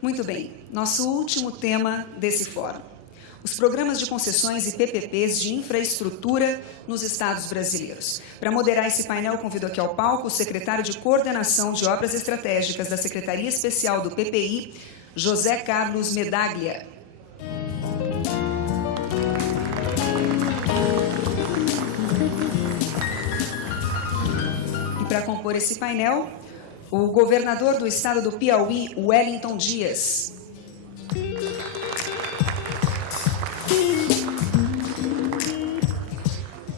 Muito bem, nosso último tema desse fórum. Os programas de concessões e PPPs de infraestrutura nos estados brasileiros. Para moderar esse painel, convido aqui ao palco o secretário de Coordenação de Obras Estratégicas da Secretaria Especial do PPI, José Carlos Medaglia. E para compor esse painel, o governador do estado do Piauí, Wellington Dias.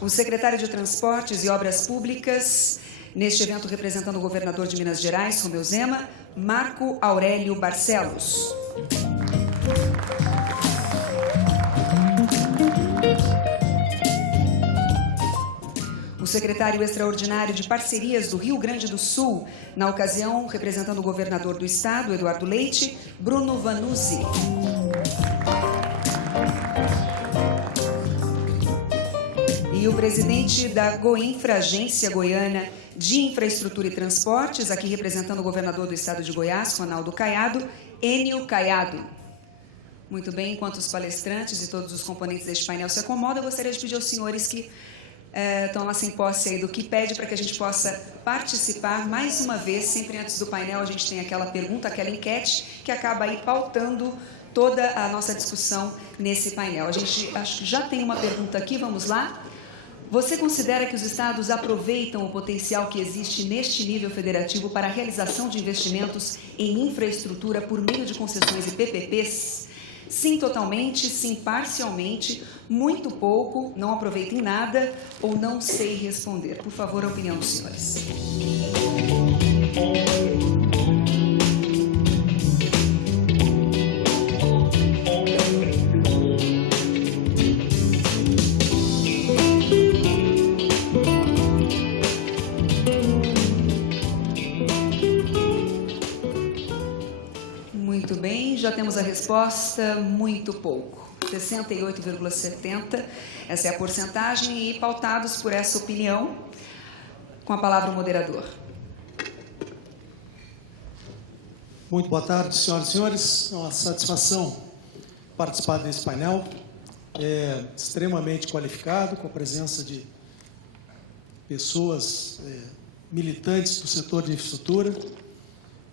O secretário de Transportes e Obras Públicas, neste evento representando o governador de Minas Gerais, Romeu Zema, Marco Aurélio Barcelos. O secretário extraordinário de Parcerias do Rio Grande do Sul, na ocasião, representando o governador do estado, Eduardo Leite, Bruno Vanuzzi. E o presidente da Goinfra, Agência Goiana de Infraestrutura e Transportes, aqui representando o governador do estado de Goiás, Ronaldo Caiado, Enio Caiado. Muito bem, enquanto os palestrantes e todos os componentes deste painel se acomodam, eu gostaria de pedir aos senhores que tomem posse aí do que pede para que a gente possa participar mais uma vez. Sempre antes do painel a gente tem aquela pergunta, aquela enquete que acaba aí pautando toda a nossa discussão nesse painel. A gente já tem uma pergunta aqui, vamos lá? Você considera que os estados aproveitam o potencial que existe neste nível federativo para a realização de investimentos em infraestrutura por meio de concessões e PPPs? Sim, totalmente, sim, parcialmente, muito pouco, não aproveitem nada ou não sei responder. Por favor, a opinião dos senhores. Muito bem, já temos a resposta, muito pouco. 68,70%, essa é a porcentagem, e pautados por essa opinião, com a palavra o moderador. Muito boa tarde, senhoras e senhores. É uma satisfação participar desse painel. É extremamente qualificado, com a presença de pessoas militantes do setor de infraestrutura,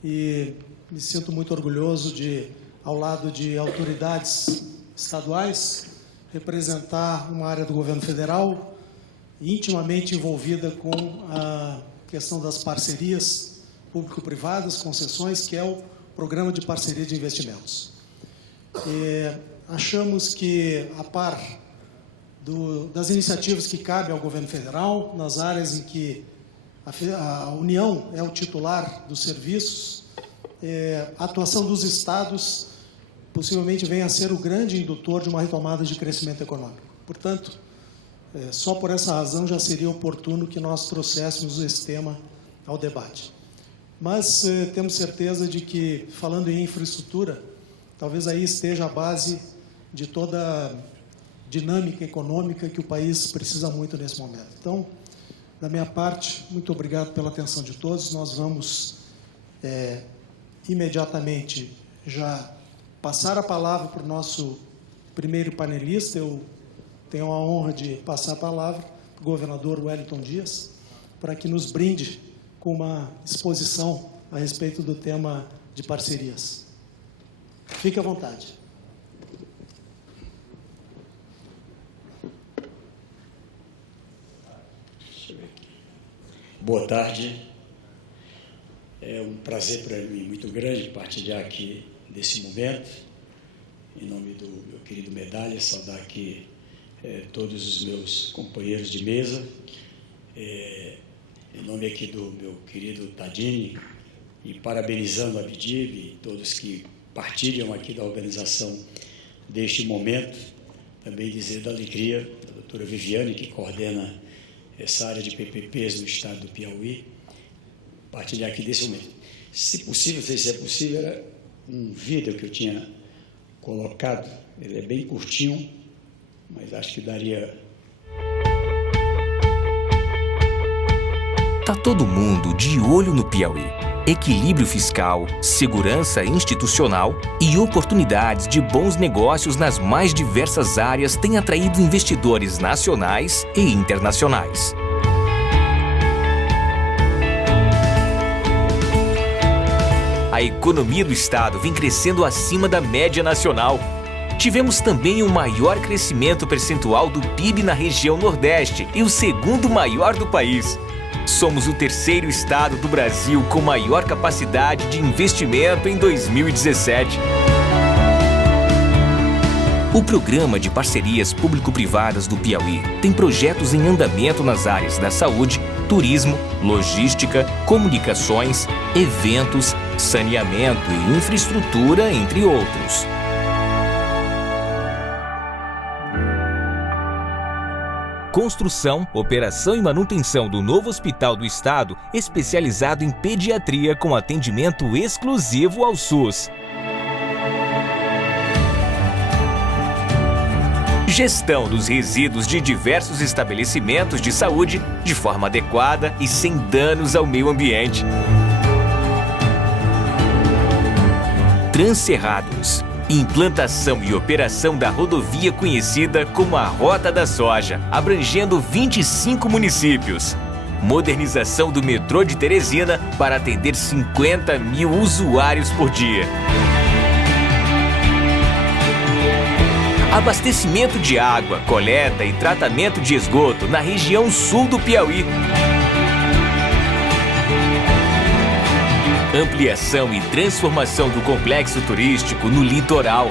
e me sinto muito orgulhoso de, ao lado de autoridades estaduais, representar uma área do governo federal intimamente envolvida com a questão das parcerias público-privadas, concessões, que é o Programa de Parceria de Investimentos. Achamos que, a par das iniciativas que cabem ao governo federal, nas áreas em que a União é o titular dos serviços, a atuação dos estados possivelmente venha a ser o grande indutor de uma retomada de crescimento econômico. Portanto, só por essa razão já seria oportuno que nós trouxéssemos esse tema ao debate. Mas temos certeza de que, falando em infraestrutura, talvez aí esteja a base de toda a dinâmica econômica que o país precisa muito nesse momento. Então, da minha parte, muito obrigado pela atenção de todos. Nós vamos imediatamente já passar a palavra para o nosso primeiro panelista. Eu tenho a honra de passar a palavra para o governador Wellington Dias, para que nos brinde com uma exposição a respeito do tema de parcerias. Fique à vontade. Boa tarde. É um prazer para mim muito grande partilhar aqui desse momento. Em nome do meu querido Medaglia, saudar aqui todos os meus companheiros de mesa. Em nome aqui do meu querido Tadini, e parabenizando a Abdib e todos que partilham aqui da organização deste momento. Também dizer da alegria da doutora Viviane, que coordena essa área de PPPs no estado do Piauí, partilhar aqui desse momento. Se possível, se é possível, era um vídeo que eu tinha colocado, ele é bem curtinho, mas acho que daria... Tá todo mundo de olho no Piauí. Equilíbrio fiscal, segurança institucional e oportunidades de bons negócios nas mais diversas áreas têm atraído investidores nacionais e internacionais. A economia do estado vem crescendo acima da média nacional. Tivemos também o maior crescimento percentual do PIB na região Nordeste e o segundo maior do país. Somos o terceiro estado do Brasil com maior capacidade de investimento em 2017. O Programa de Parcerias Público-Privadas do Piauí tem projetos em andamento nas áreas da saúde, turismo, logística, comunicações, eventos, saneamento e infraestrutura, entre outros. Construção, operação e manutenção do novo hospital do estado, especializado em pediatria com atendimento exclusivo ao SUS. Gestão dos resíduos de diversos estabelecimentos de saúde de forma adequada e sem danos ao meio ambiente. Transcerrados. Implantação e operação da rodovia conhecida como a Rota da Soja, abrangendo 25 municípios. Modernização do metrô de Teresina para atender 50 mil usuários por dia. Abastecimento de água, coleta e tratamento de esgoto na região sul do Piauí. Ampliação e transformação do complexo turístico no litoral.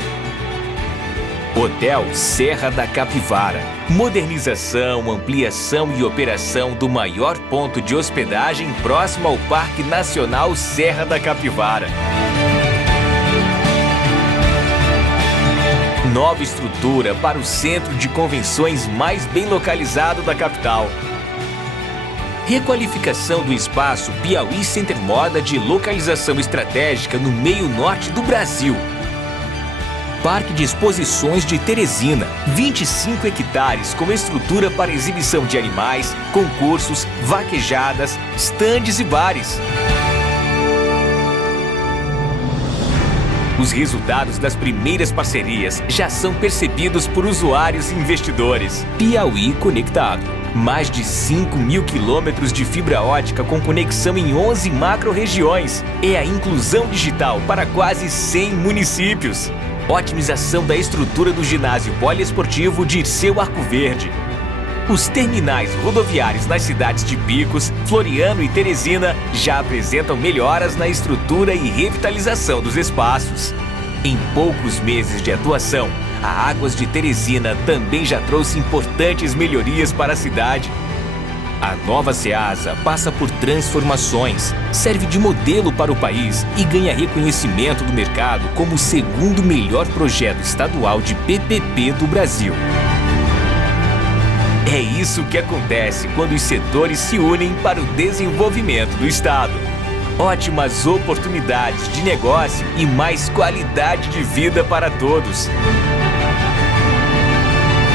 Hotel Serra da Capivara. Modernização, ampliação e operação do maior ponto de hospedagem próximo ao Parque Nacional Serra da Capivara. Nova estrutura para o centro de convenções mais bem localizado da capital. Requalificação do espaço Piauí Center Moda de localização estratégica no meio norte do Brasil. Parque de Exposições de Teresina, 25 hectares com estrutura para exibição de animais, concursos, vaquejadas, estandes e bares. Os resultados das primeiras parcerias já são percebidos por usuários e investidores. Piauí Conectado. Mais de 5 mil quilômetros de fibra ótica com conexão em 11 macro-regiões. É a inclusão digital para quase 100 municípios. Otimização da estrutura do ginásio poliesportivo Dirceu Arco Verde. Os terminais rodoviários nas cidades de Picos, Floriano e Teresina já apresentam melhoras na estrutura e revitalização dos espaços. Em poucos meses de atuação, a Águas de Teresina também já trouxe importantes melhorias para a cidade. A nova Ceasa passa por transformações, serve de modelo para o país e ganha reconhecimento do mercado como o segundo melhor projeto estadual de PPP do Brasil. É isso que acontece quando os setores se unem para o desenvolvimento do estado. Ótimas oportunidades de negócio e mais qualidade de vida para todos.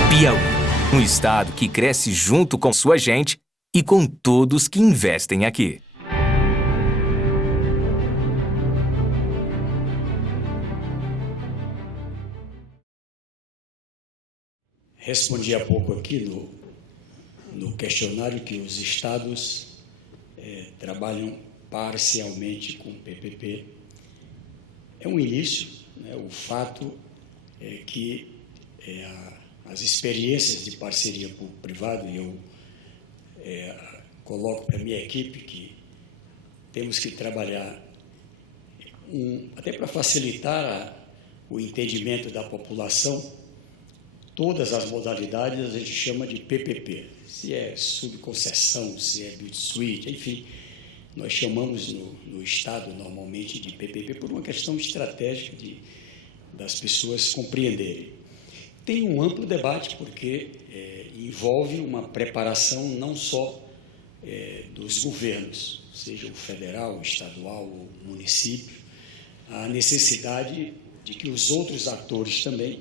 Piauí, um estado que cresce junto com sua gente e com todos que investem aqui. Respondi há pouco aqui no questionário que os estados trabalham parcialmente com PPP. É um início, né? O fato é que as experiências de parceria público-privado, e eu coloco para a minha equipe que temos que trabalhar até para facilitar o entendimento da população. Todas as modalidades a gente chama de PPP, se é subconcessão, se é build suite, enfim, nós chamamos no Estado normalmente de PPP por uma questão estratégica das pessoas compreenderem. Tem um amplo debate porque envolve uma preparação não só dos governos, seja o federal, o estadual, o município, a necessidade de que os outros atores também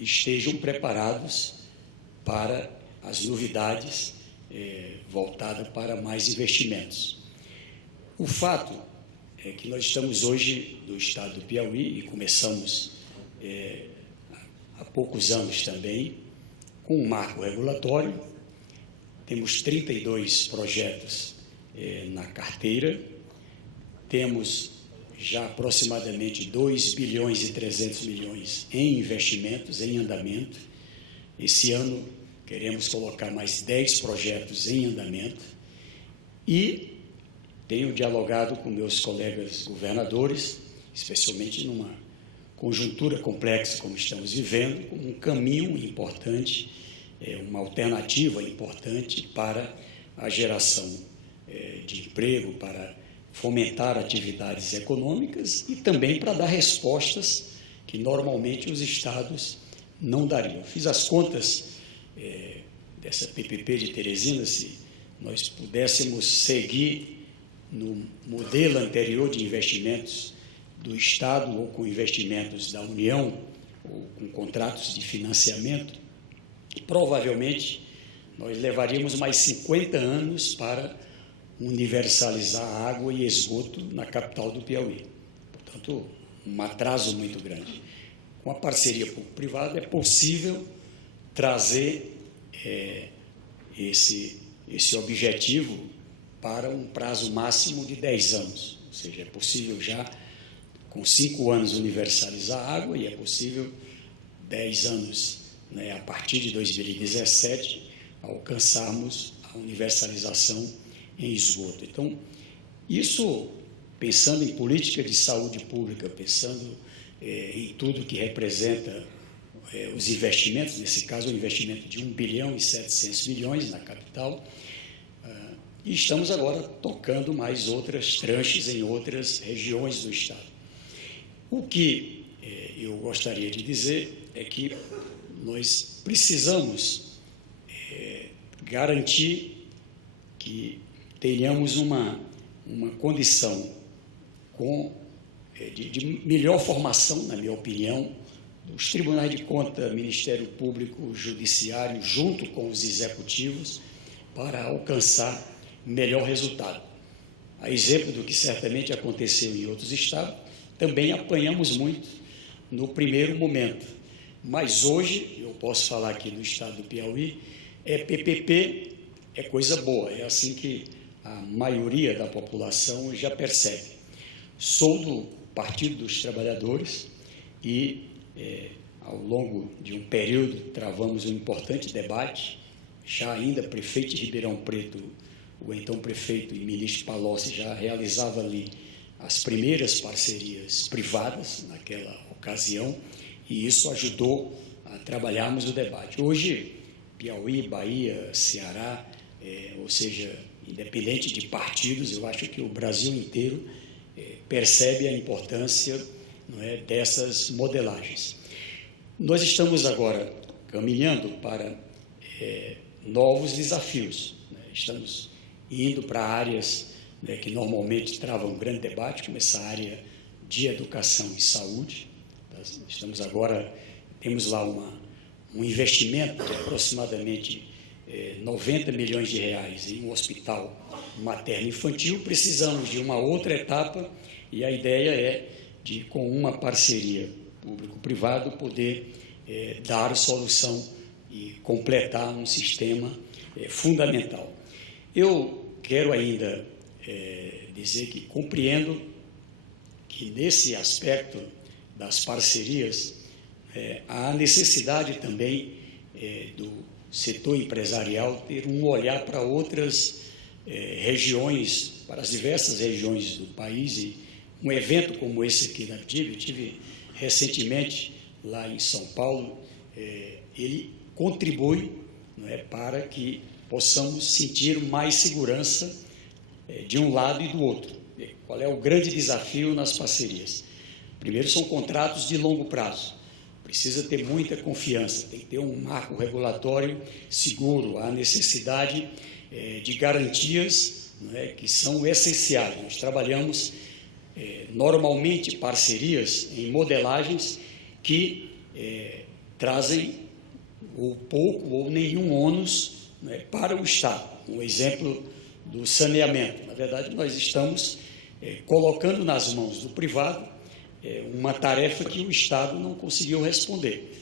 estejam preparados para as novidades voltadas para mais investimentos. O fato é que nós estamos hoje no estado do Piauí e começamos há poucos anos também com um marco regulatório. Temos 32 projetos na carteira, temos já aproximadamente 2 bilhões e 300 milhões em investimentos, em andamento. Esse ano queremos colocar mais 10 projetos em andamento e tenho dialogado com meus colegas governadores, especialmente numa conjuntura complexa como estamos vivendo, como um caminho importante, uma alternativa importante para a geração de emprego, para fomentar atividades econômicas e também para dar respostas que normalmente os estados não dariam. Fiz as contas dessa PPP de Teresina, se nós pudéssemos seguir no modelo anterior de investimentos do Estado ou com investimentos da União ou com contratos de financiamento, provavelmente nós levaríamos mais 50 anos para universalizar água e esgoto na capital do Piauí. Portanto, um atraso muito grande. Com a parceria público-privada é possível trazer esse objetivo para um prazo máximo de 10 anos. Ou seja, é possível já, com 5 anos, universalizar a água e é possível 10 anos, a partir de 2017, alcançarmos a universalização em esgoto. Então, isso, pensando em política de saúde pública, pensando em tudo que representa os investimentos, nesse caso, o investimento de 1 bilhão e 700 milhões na capital, e estamos agora tocando mais outras tranches em outras regiões do Estado. O que eu gostaria de dizer é que nós precisamos garantir que tenhamos uma condição de melhor formação, na minha opinião, dos tribunais de conta, Ministério Público, Judiciário, junto com os executivos, para alcançar melhor resultado. A exemplo do que certamente aconteceu em outros estados, também apanhamos muito no primeiro momento. Mas hoje, eu posso falar aqui no estado do Piauí, PPP é coisa boa, é assim que a maioria da população já percebe. Sou do Partido dos Trabalhadores e, ao longo de um período, travamos um importante debate, já ainda prefeito de Ribeirão Preto, o então prefeito e ministro Palocci já realizava ali as primeiras parcerias privadas naquela ocasião, e isso ajudou a trabalharmos o debate. Hoje, Piauí, Bahia, Ceará, ou seja, independente de partidos, eu acho que o Brasil inteiro percebe a importância, dessas modelagens. Nós estamos agora caminhando para novos desafios, estamos indo para áreas que normalmente travam um grande debate, como essa área de educação e saúde. Estamos agora, temos lá um investimento de aproximadamente 90 milhões de reais em um hospital materno-infantil. Precisamos de uma outra etapa e a ideia é de, com uma parceria público-privado, poder dar solução e completar um sistema fundamental. Eu quero ainda dizer que compreendo que, nesse aspecto das parcerias, há necessidade também do setor empresarial ter um olhar para outras regiões, para as diversas regiões do país, e um evento como esse aqui na PDIV, eu tive recentemente lá em São Paulo, ele contribui para que possamos sentir mais segurança de um lado e do outro. Qual é o grande desafio nas parcerias? Primeiro, são contratos de longo prazo. Precisa ter muita confiança, tem que ter um marco regulatório seguro, há necessidade de garantias que são essenciais. Nós trabalhamos normalmente parcerias em modelagens que trazem ou pouco ou nenhum ônus para o Estado. Um exemplo do saneamento. Na verdade, nós estamos colocando nas mãos do privado uma tarefa que o Estado não conseguiu responder.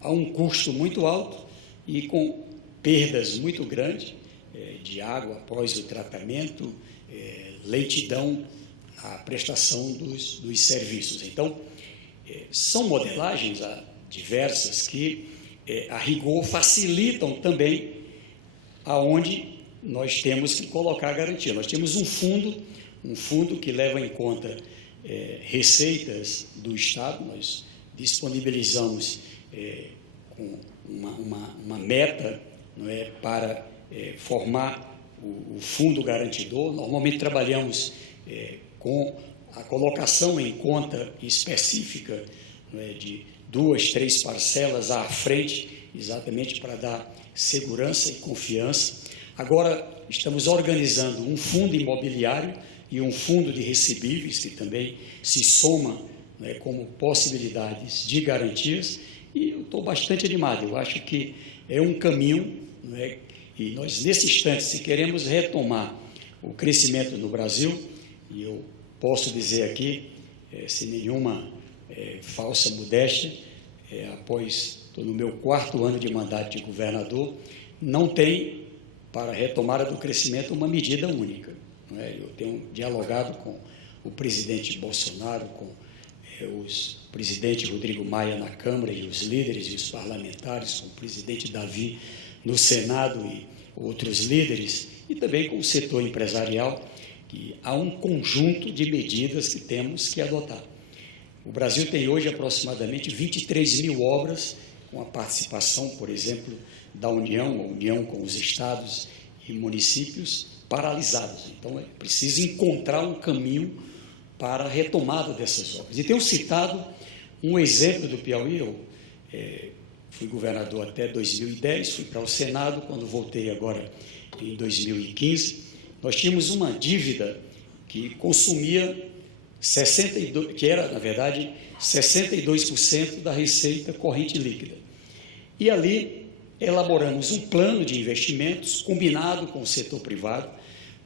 Há um custo muito alto e com perdas muito grandes de água após o tratamento, lentidão à prestação dos serviços. Então, são modelagens diversas que, a rigor, facilitam também aonde nós temos que colocar a garantia. Nós temos um fundo que leva em conta receitas do Estado. Nós disponibilizamos com uma meta, não é, para formar o fundo garantidor. Normalmente trabalhamos com a colocação em conta específica, não é, de 2, 3 parcelas à frente, exatamente para dar segurança e confiança. Agora, estamos organizando um fundo imobiliário e um fundo de recebíveis, que também se soma, né, como possibilidades de garantias, e eu estou bastante animado. Eu acho que é um caminho, não é, e nós, nesse instante, se queremos retomar o crescimento no Brasil, e eu posso dizer aqui, sem nenhuma falsa modéstia, após, estou no meu 4º ano de mandato de governador, não tem, para a retomada do crescimento, uma medida única. Não é? Eu tenho dialogado com o presidente Bolsonaro, com o presidente Rodrigo Maia na Câmara e os líderes e os parlamentares, com o presidente Davi no Senado e outros líderes, e também com o setor empresarial, que há um conjunto de medidas que temos que adotar. O Brasil tem hoje aproximadamente 23 mil obras, com a participação, por exemplo, da União, a União com os estados e municípios paralisados. Então, é preciso encontrar um caminho para a retomada dessas obras. E tenho citado um exemplo do Piauí. Eu fui governador até 2010, fui para o Senado, quando voltei agora em 2015, nós tínhamos uma dívida que consumia 62%, que era, na verdade, 62% da receita corrente líquida. E ali elaboramos um plano de investimentos combinado com o setor privado.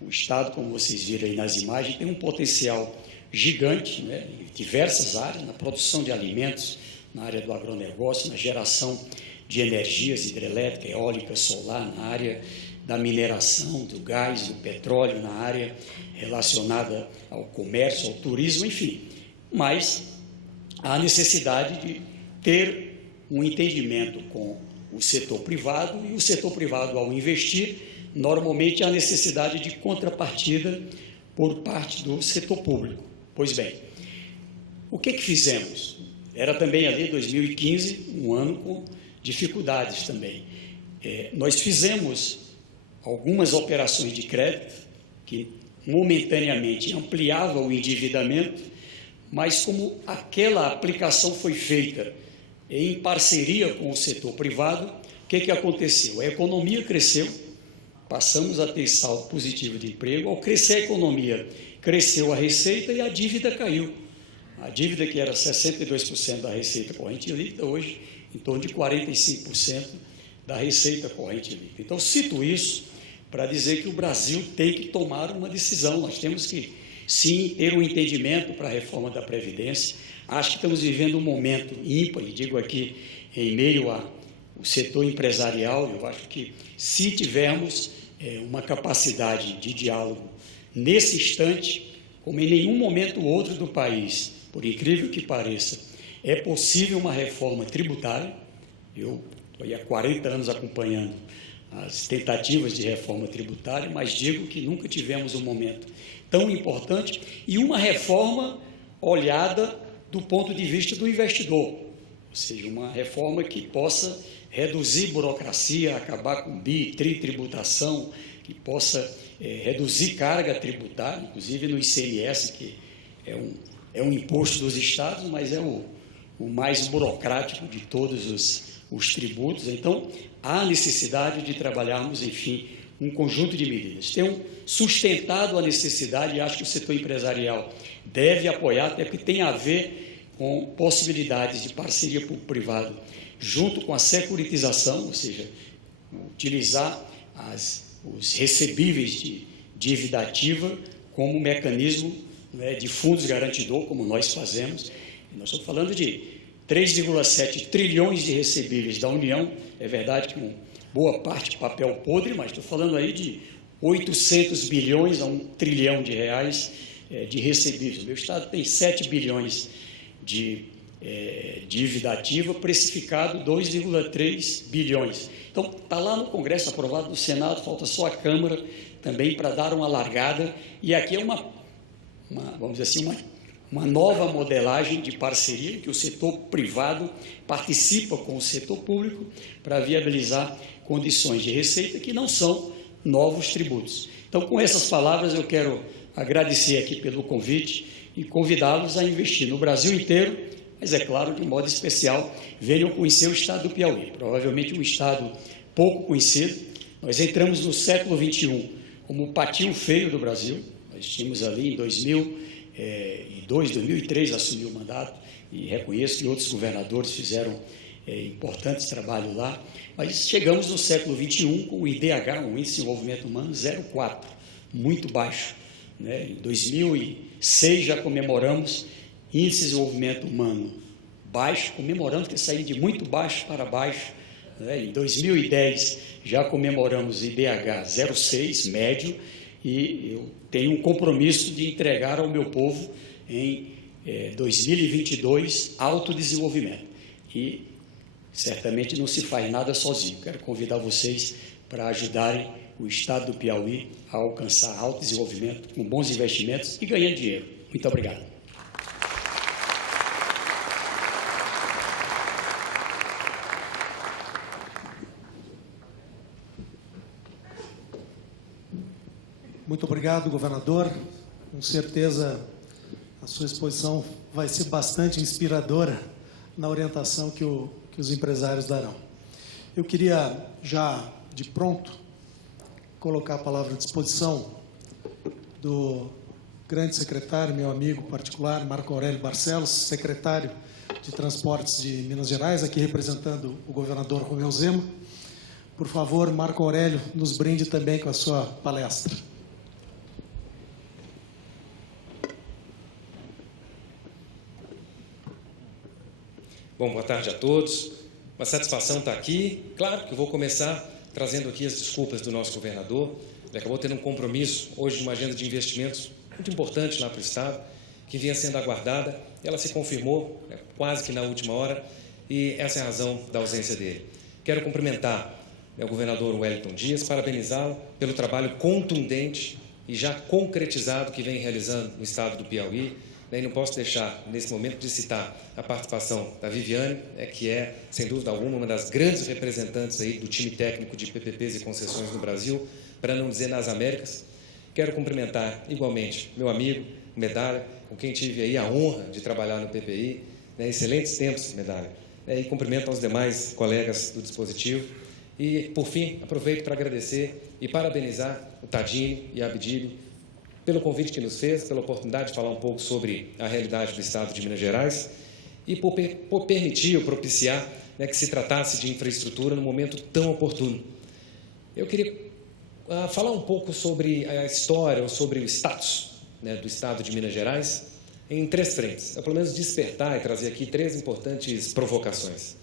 O Estado, como vocês viram aí nas imagens, tem um potencial gigante, né, em diversas áreas, na produção de alimentos, na área do agronegócio, na geração de energias hidrelétrica, eólica, solar, na área da mineração, do gás, do petróleo, na área relacionada ao comércio, ao turismo, enfim. Mas há necessidade de ter um entendimento com o setor privado, e o setor privado, ao investir, normalmente há necessidade de contrapartida por parte do setor público. Pois bem, o que fizemos? Era também ali 2015, um ano com dificuldades também. Nós fizemos algumas operações de crédito que momentaneamente ampliavam o endividamento, mas como aquela aplicação foi feita em parceria com o setor privado, o que aconteceu? A economia cresceu, passamos a ter saldo positivo de emprego. Ao crescer a economia, cresceu a receita e a dívida caiu. A dívida, que era 62% da receita corrente líquida, hoje em torno de 45% da receita corrente líquida. Então, cito isso para dizer que o Brasil tem que tomar uma decisão. Nós temos que, sim, ter um entendimento para a reforma da Previdência. Acho que estamos vivendo um momento ímpar, e digo aqui, em meio ao setor empresarial. Eu acho que, se tivermos uma capacidade de diálogo nesse instante, como em nenhum momento outro do país, por incrível que pareça, é possível uma reforma tributária. Eu estou há 40 anos acompanhando as tentativas de reforma tributária, mas digo que nunca tivemos um momento tão importante, e uma reforma olhada do ponto de vista do investidor, ou seja, uma reforma que possa reduzir burocracia, acabar com tritributação, que possa reduzir carga tributária, inclusive no ICMS, que é um imposto dos estados, mas é o mais burocrático de todos os tributos. Então, há necessidade de trabalharmos, enfim, um conjunto de medidas. Tenho sustentado a necessidade, e acho que o setor empresarial deve apoiar, até porque tem a ver com possibilidades de parceria público-privado, junto com a securitização, ou seja, utilizar os recebíveis de dívida ativa como mecanismo né, de fundos garantidor, como nós fazemos. Nós estamos falando de 3,7 trilhões de recebíveis da União, é verdade que com boa parte papel podre, mas estou falando aí de 800 bilhões a 1 trilhão de reais de recebíveis. O meu Estado tem 7 bilhões de dívida ativa, precificado 2,3 bilhões. Então, está lá no Congresso, aprovado no Senado, falta só a Câmara também para dar uma largada, e aqui é vamos dizer assim, uma nova modelagem de parceria, que o setor privado participa com o setor público para viabilizar condições de receita que não são novos tributos. Então, com essas palavras, eu quero agradecer aqui pelo convite e convidá-los a investir no Brasil inteiro, mas, é claro, de modo especial, venham conhecer o estado do Piauí, provavelmente um estado pouco conhecido. Nós entramos no século XXI como o patinho feio do Brasil. Nós tínhamos ali em 2003, assumi o mandato, e reconheço que outros governadores fizeram importantes trabalhos lá, mas chegamos no século XXI com o IDH, o Índice de Desenvolvimento Humano, 0,4, muito baixo, né? Em 2006 já comemoramos Índice de Desenvolvimento Humano baixo, comemoramos que saímos de muito baixo para baixo, né? Em 2010 já comemoramos IDH 0,6, médio, e eu tenho um compromisso de entregar ao meu povo em 2022 autodesenvolvimento. E certamente não se faz nada sozinho. Quero convidar vocês para ajudarem o estado do Piauí a alcançar autodesenvolvimento com bons investimentos e ganhando dinheiro. Muito obrigado. Muito obrigado, governador. Com certeza, a sua exposição vai ser bastante inspiradora na orientação que os empresários darão. Eu queria, já de pronto, colocar a palavra à disposição do grande secretário, meu amigo particular, Marco Aurélio Barcelos, secretário de Transportes de Minas Gerais, aqui representando o governador Romeu Zema. Por favor, Marco Aurélio, nos brinde também com a sua palestra. Bom, boa tarde a todos. Uma satisfação estar aqui. Claro que eu vou começar trazendo aqui as desculpas do nosso governador. Ele acabou tendo um compromisso hoje de uma agenda de investimentos muito importante lá para o Estado, que vinha sendo aguardada. Ela se confirmou quase que na última hora, e essa é a razão da ausência dele. Quero cumprimentar o governador Wellington Dias, parabenizá-lo pelo trabalho contundente e já concretizado que vem realizando no Estado do Piauí. E não posso deixar, nesse momento, de citar a participação da Viviane, que é, sem dúvida alguma, uma das grandes representantes aí do time técnico de PPPs e concessões no Brasil, para não dizer nas Américas. Quero cumprimentar, igualmente, meu amigo, Medalha, com quem tive aí a honra de trabalhar no PPI, excelentes tempos, Medalha, e cumprimento aos demais colegas do dispositivo. E, por fim, aproveito para agradecer e parabenizar o Tadini e a Abdílio pelo convite que nos fez, pela oportunidade de falar um pouco sobre a realidade do Estado de Minas Gerais e por permitir ou propiciar que se tratasse de infraestrutura num momento tão oportuno. Eu queria falar um pouco sobre a história ou sobre o status do Estado de Minas Gerais em 3 frentes, pelo menos despertar e trazer aqui 3 importantes provocações.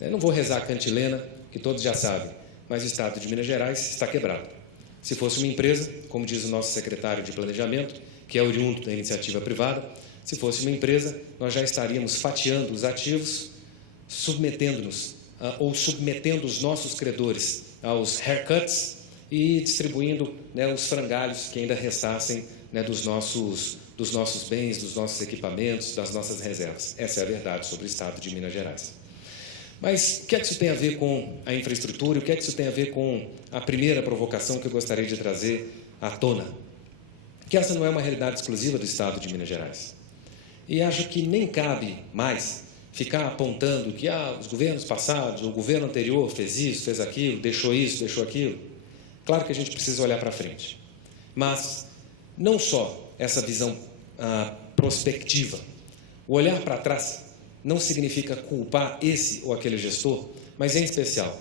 Eu não vou rezar a cantilena, que todos já sabem, mas o Estado de Minas Gerais está quebrado. Se fosse uma empresa, como diz o nosso secretário de Planejamento, que é oriundo da iniciativa privada, se fosse uma empresa, nós já estaríamos fatiando os ativos, submetendo-nos ou submetendo os nossos credores aos haircuts e distribuindo os frangalhos que ainda restassem dos nossos bens, dos nossos equipamentos, das nossas reservas. Essa é a verdade sobre o Estado de Minas Gerais. Mas o que é que isso tem a ver com a infraestrutura? O que é que isso tem a ver com a primeira provocação que eu gostaria de trazer à tona? Que essa não é uma realidade exclusiva do Estado de Minas Gerais. E acho que nem cabe mais ficar apontando que os governos passados, o governo anterior fez isso, fez aquilo, deixou isso, deixou aquilo. Claro que a gente precisa olhar para frente. Mas não só essa visão prospectiva, o olhar para trás não significa culpar esse ou aquele gestor, mas, em especial,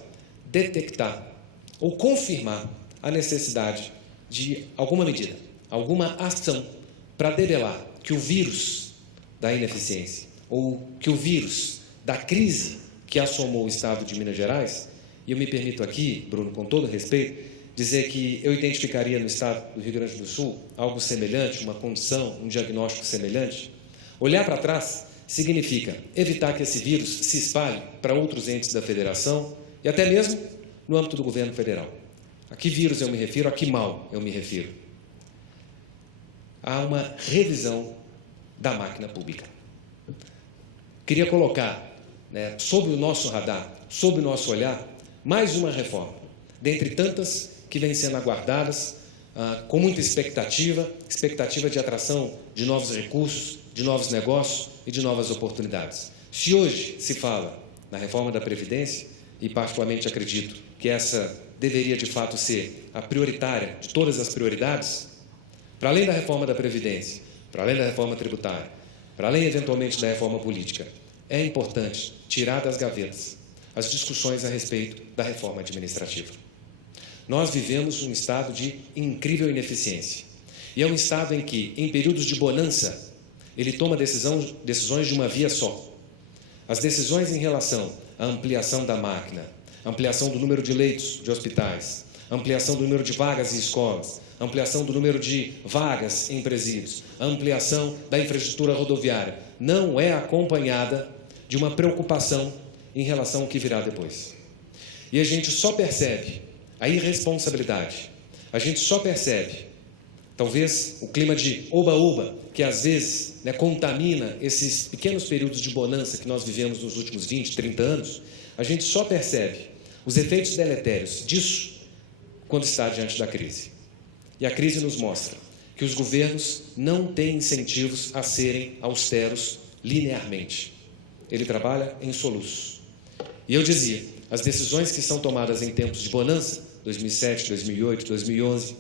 detectar ou confirmar a necessidade de alguma medida, alguma ação para debelar que o vírus da ineficiência, ou que o vírus da crise que assomou o Estado de Minas Gerais, e eu me permito aqui, Bruno, com todo respeito, dizer que eu identificaria no Estado do Rio Grande do Sul algo semelhante, uma condição, um diagnóstico semelhante. Olhar para trás significa evitar que esse vírus se espalhe para outros entes da federação e até mesmo no âmbito do governo federal. A que vírus eu me refiro, a que mal eu me refiro? Há uma revisão da máquina pública. Queria colocar, sob o nosso radar, sob o nosso olhar, mais uma reforma, dentre tantas que vêm sendo aguardadas com muita expectativa de atração de novos recursos, de novos negócios e de novas oportunidades. Se hoje se fala na reforma da Previdência, e particularmente acredito que essa deveria de fato ser a prioritária de todas as prioridades, para além da reforma da Previdência, para além da reforma tributária, para além eventualmente da reforma política, é importante tirar das gavetas as discussões a respeito da reforma administrativa. Nós vivemos um estado de incrível ineficiência. E é um estado em que, em períodos de bonança, ele toma decisões de uma via só. As decisões em relação à ampliação da máquina, ampliação do número de leitos de hospitais, ampliação do número de vagas em escolas, ampliação do número de vagas em presídios, ampliação da infraestrutura rodoviária, não é acompanhada de uma preocupação em relação ao que virá depois. E a gente só percebe a irresponsabilidade, a gente só percebe, talvez, o clima de oba-oba, que às vezes contamina esses pequenos períodos de bonança que nós vivemos nos últimos 20, 30 anos, a gente só percebe os efeitos deletérios disso quando está diante da crise. E a crise nos mostra que os governos não têm incentivos a serem austeros linearmente. Ele trabalha em soluços. E eu dizia, as decisões que são tomadas em tempos de bonança, 2007, 2008, 2011,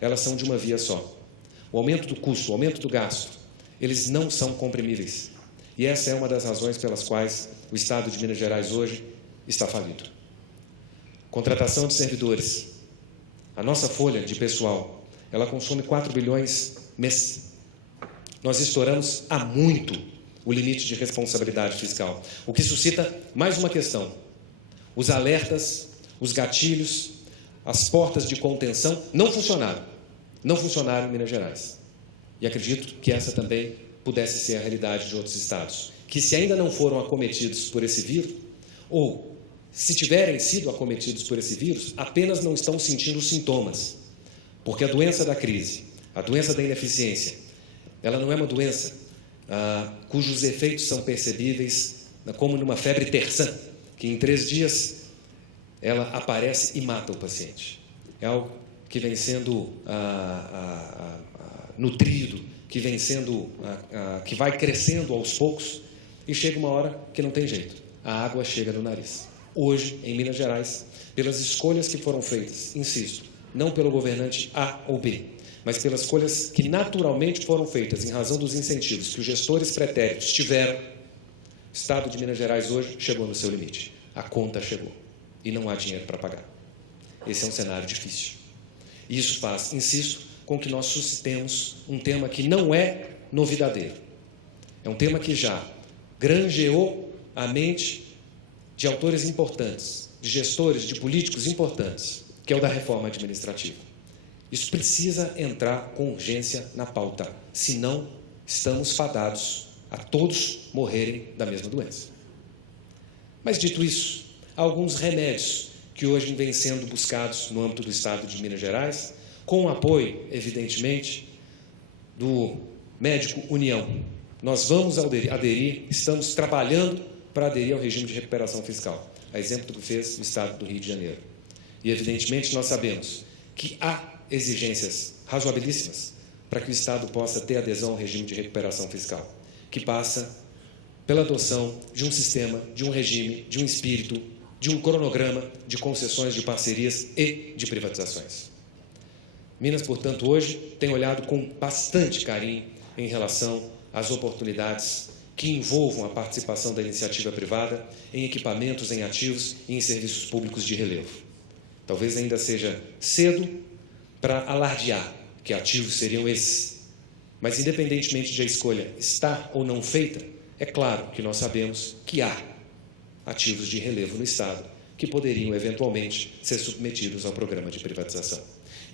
elas são de uma via só. O aumento do custo, o aumento do gasto, eles não são comprimíveis. E essa é uma das razões pelas quais o Estado de Minas Gerais hoje está falido. Contratação de servidores. A nossa folha de pessoal, ela consome 4 bilhões mês. Nós estouramos há muito o limite de responsabilidade fiscal, o que suscita mais uma questão. Os alertas, os gatilhos, as portas de contenção não funcionaram em Minas Gerais. E acredito que essa também pudesse ser a realidade de outros estados, que se ainda não foram acometidos por esse vírus, ou se tiverem sido acometidos por esse vírus, apenas não estão sentindo os sintomas, porque a doença da crise, a doença da ineficiência, ela não é uma doença cujos efeitos são percebíveis como numa febre terçã, que em 3 dias ela aparece e mata o paciente. É algo que vem sendo nutrido, que vem sendo, que vai crescendo aos poucos, e chega uma hora que não tem jeito, a água chega no nariz. Hoje, em Minas Gerais, pelas escolhas que foram feitas, insisto, não pelo governante A ou B, mas pelas escolhas que naturalmente foram feitas em razão dos incentivos que os gestores pretéritos tiveram, o Estado de Minas Gerais hoje chegou no seu limite. A conta chegou e não há dinheiro para pagar. Esse é um cenário difícil. E isso faz, insisto, com que nós suscitemos um tema que não é novidadeiro. É um tema que já granjeou a mente de autores importantes, de gestores, de políticos importantes, que é o da reforma administrativa. Isso precisa entrar com urgência na pauta, senão estamos fadados a todos morrerem da mesma doença. Mas, dito isso, há alguns remédios que hoje vêm sendo buscados no âmbito do Estado de Minas Gerais, com o apoio, evidentemente, do Médico União. Nós vamos aderir, estamos trabalhando para aderir ao regime de recuperação fiscal, a exemplo do que fez o Estado do Rio de Janeiro. E, evidentemente, nós sabemos que há exigências razoabilíssimas para que o Estado possa ter adesão ao regime de recuperação fiscal, que passa pela adoção de um sistema, de um regime, de um espírito, de um cronograma de concessões de parcerias e de privatizações. Minas, portanto, hoje tem olhado com bastante carinho em relação às oportunidades que envolvam a participação da iniciativa privada em equipamentos, em ativos e em serviços públicos de relevo. Talvez ainda seja cedo para alardear que ativos seriam esses, Mas, independentemente de a escolha estar ou não feita, é claro que nós sabemos que há ativos de relevo no Estado que poderiam, eventualmente, ser submetidos ao programa de privatização.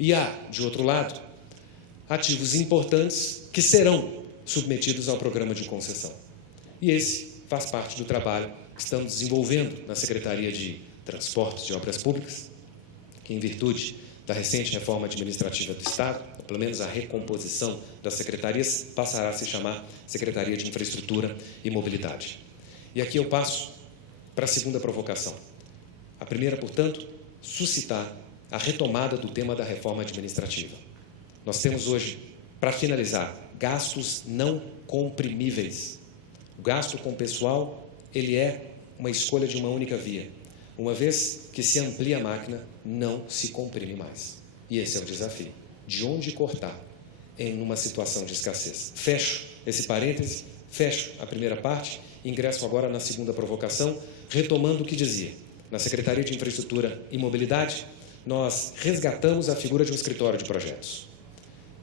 E há, de outro lado, ativos importantes que serão submetidos ao programa de concessão. E esse faz parte do trabalho que estamos desenvolvendo na Secretaria de Transportes e Obras Públicas, que, em virtude da recente reforma administrativa do Estado, ou pelo menos a recomposição das secretarias, passará a se chamar Secretaria de Infraestrutura e Mobilidade. E aqui eu passo para a segunda provocação. A primeira, portanto, suscitar a retomada do tema da reforma administrativa. Nós temos hoje, para finalizar, gastos não comprimíveis. O gasto com pessoal, ele é uma escolha de uma única via. Uma vez que se amplia a máquina, não se comprime mais. E esse é o desafio. De onde cortar em uma situação de escassez? Fecho esse parêntese, fecho a primeira parte, ingresso agora na segunda provocação, retomando o que dizia. Na Secretaria de Infraestrutura e Mobilidade, nós resgatamos a figura de um escritório de projetos.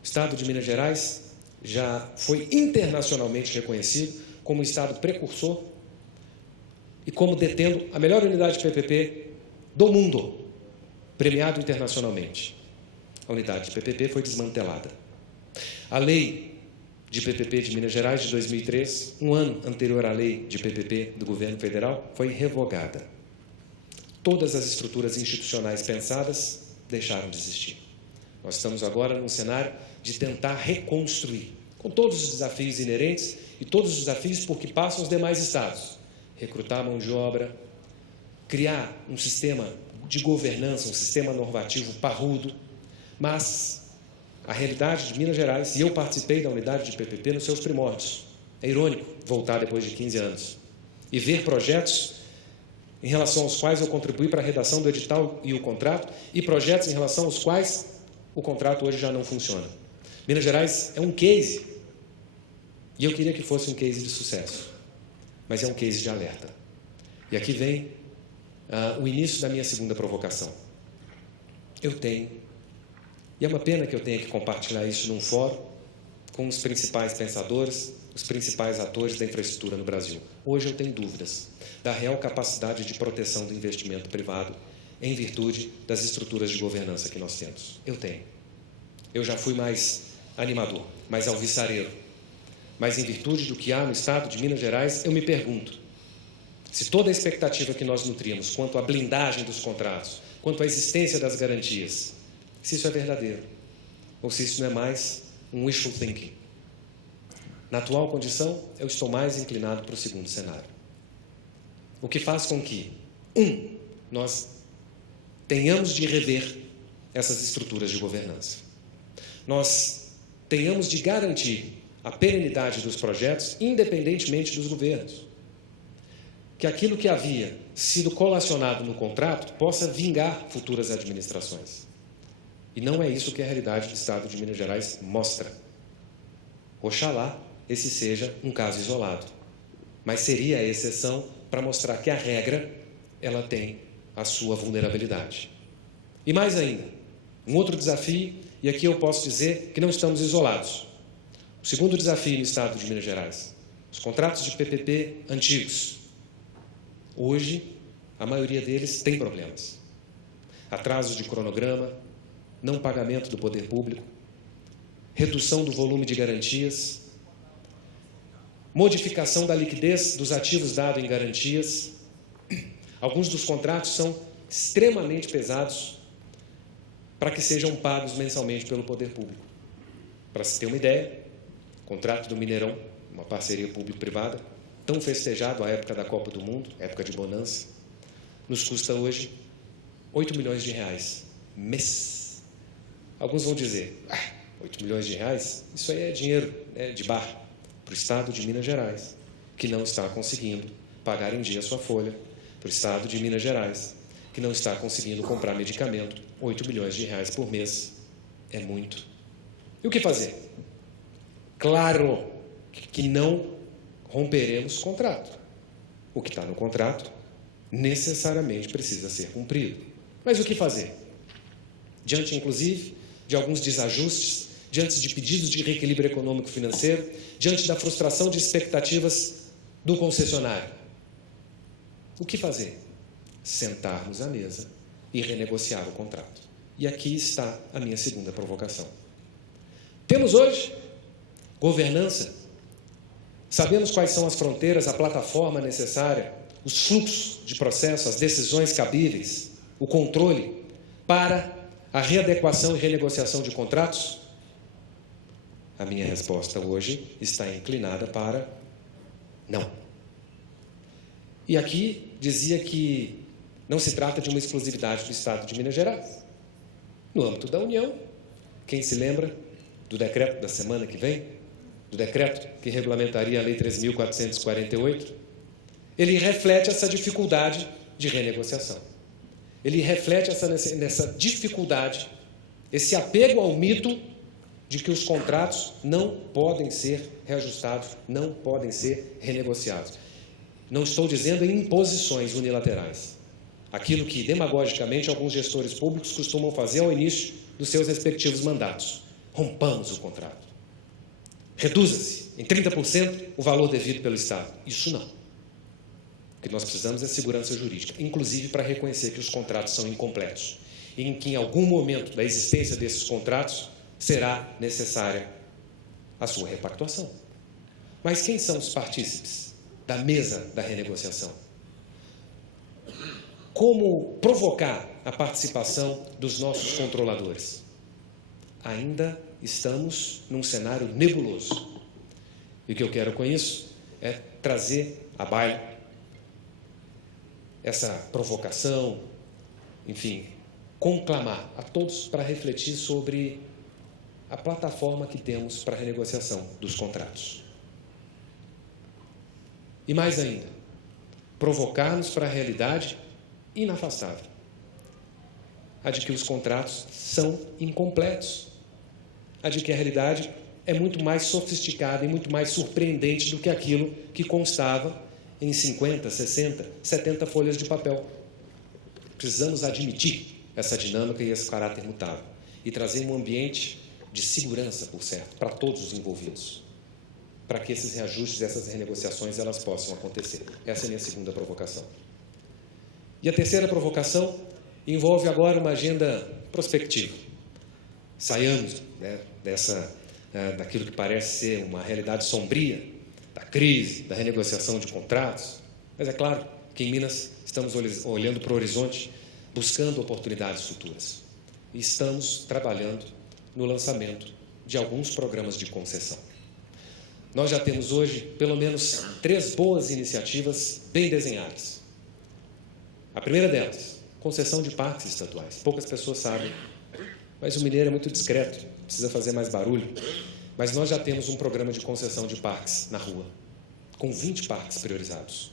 O Estado de Minas Gerais já foi internacionalmente reconhecido como um Estado precursor e como detendo a melhor unidade de PPP do mundo, premiado internacionalmente. A unidade de PPP foi desmantelada. A lei de PPP de Minas Gerais, de 2003, um ano anterior à lei de PPP do governo federal, foi revogada. Todas as estruturas institucionais pensadas deixaram de existir. Nós estamos agora num cenário de tentar reconstruir, com todos os desafios inerentes e todos os desafios por que passam os demais estados. Recrutar mão de obra, criar um sistema de governança, um sistema normativo parrudo, mas a realidade de Minas Gerais, e eu participei da unidade de PPP nos seus primórdios, é irônico voltar depois de 15 anos e ver projetos em relação aos quais eu contribuí para a redação do edital e o contrato, e projetos em relação aos quais o contrato hoje já não funciona. Minas Gerais é um case, e eu queria que fosse um case de sucesso, mas é um case de alerta. E aqui vem o início da minha segunda provocação. Eu tenho, e é uma pena que eu tenha que compartilhar isso num fórum com os principais pensadores, os principais atores da infraestrutura no Brasil. Hoje eu tenho dúvidas da real capacidade de proteção do investimento privado em virtude das estruturas de governança que nós temos. Eu tenho. Eu já fui mais animador, mais alvissareiro. Mas, em virtude do que há no Estado de Minas Gerais, eu me pergunto se toda a expectativa que nós nutríamos quanto à blindagem dos contratos, quanto à existência das garantias, se isso é verdadeiro, ou se isso não é mais um wishful thinking. Na atual condição, eu estou mais inclinado para o segundo cenário. O que faz com que, nós tenhamos de rever essas estruturas de governança. Nós tenhamos de garantir a perenidade dos projetos, independentemente dos governos. Que aquilo que havia sido colacionado no contrato possa vingar futuras administrações. E não é isso que a realidade do Estado de Minas Gerais mostra. Oxalá esse seja um caso isolado, mas seria a exceção para mostrar que a regra ela tem a sua vulnerabilidade. E mais ainda, um outro desafio, e aqui eu posso dizer que não estamos isolados. O segundo desafio no Estado de Minas Gerais, os contratos de PPP antigos. Hoje, a maioria deles tem problemas. Atrasos de cronograma, não pagamento do poder público, redução do volume de garantias, modificação da liquidez dos ativos dados em garantias. Alguns dos contratos são extremamente pesados para que sejam pagos mensalmente pelo poder público. Para se ter uma ideia, o contrato do Mineirão, uma parceria público-privada, tão festejado à época da Copa do Mundo, época de bonança, nos custa hoje R$8 milhões mês. Alguns vão dizer, 8 milhões de reais, isso aí é dinheiro de bar para o Estado de Minas Gerais, que não está conseguindo pagar em dia a sua folha, para o Estado de Minas Gerais, que não está conseguindo comprar medicamento, 8 milhões de reais por mês é muito. E o que fazer? Claro que não romperemos contrato. O que está no contrato necessariamente precisa ser cumprido. Mas o que fazer? Diante, inclusive, de alguns desajustes, diante de pedidos de reequilíbrio econômico-financeiro, diante da frustração de expectativas do concessionário. O que fazer? Sentarmos à mesa e renegociar o contrato. E aqui está a minha segunda provocação. Temos hoje governança, sabemos quais são as fronteiras, a plataforma necessária, os fluxos de processo, as decisões cabíveis, o controle para a readequação e renegociação de contratos? A minha resposta hoje está inclinada para não. E aqui dizia que não se trata de uma exclusividade do Estado de Minas Gerais. No âmbito da União, quem se lembra do decreto da semana que vem, do decreto que regulamentaria a Lei 3.448, ele reflete essa dificuldade de renegociação. Ele reflete essa dificuldade, esse apego ao mito de que os contratos não podem ser reajustados, não podem ser renegociados. Não estou dizendo em imposições unilaterais. Aquilo que, demagogicamente, alguns gestores públicos costumam fazer ao início dos seus respectivos mandatos. Rompamos o contrato. Reduza-se em 30% o valor devido pelo Estado. Isso não. O que nós precisamos é segurança jurídica, inclusive para reconhecer que os contratos são incompletos e em que, em algum momento da existência desses contratos, será necessária a sua repactuação. Mas quem são os partícipes da mesa da renegociação? Como provocar a participação dos nossos controladores? Ainda estamos num cenário nebuloso. E o que eu quero com isso é trazer à baila essa provocação, enfim, conclamar a todos para refletir sobre a plataforma que temos para a renegociação dos contratos. E mais ainda, provocar-nos para a realidade inafastável, a de que os contratos são incompletos, a de que a realidade é muito mais sofisticada e muito mais surpreendente do que aquilo que constava em 50, 60, 70 folhas de papel. Precisamos admitir essa dinâmica e esse caráter mutável e trazer um ambiente de segurança, por certo, para todos os envolvidos, para que esses reajustes, essas renegociações, elas possam acontecer. Essa é a minha segunda provocação. E a terceira provocação envolve agora uma agenda prospectiva. Saiamos, daquilo que parece ser uma realidade sombria, da crise, da renegociação de contratos, mas é claro que em Minas estamos olhando para o horizonte, buscando oportunidades futuras. E estamos trabalhando no lançamento de alguns programas de concessão. Nós já temos hoje, pelo menos, 3 boas iniciativas bem desenhadas. A primeira delas, concessão de parques estaduais. Poucas pessoas sabem, mas o mineiro é muito discreto, precisa fazer mais barulho. Mas nós já temos um programa de concessão de parques na rua, com 20 parques priorizados.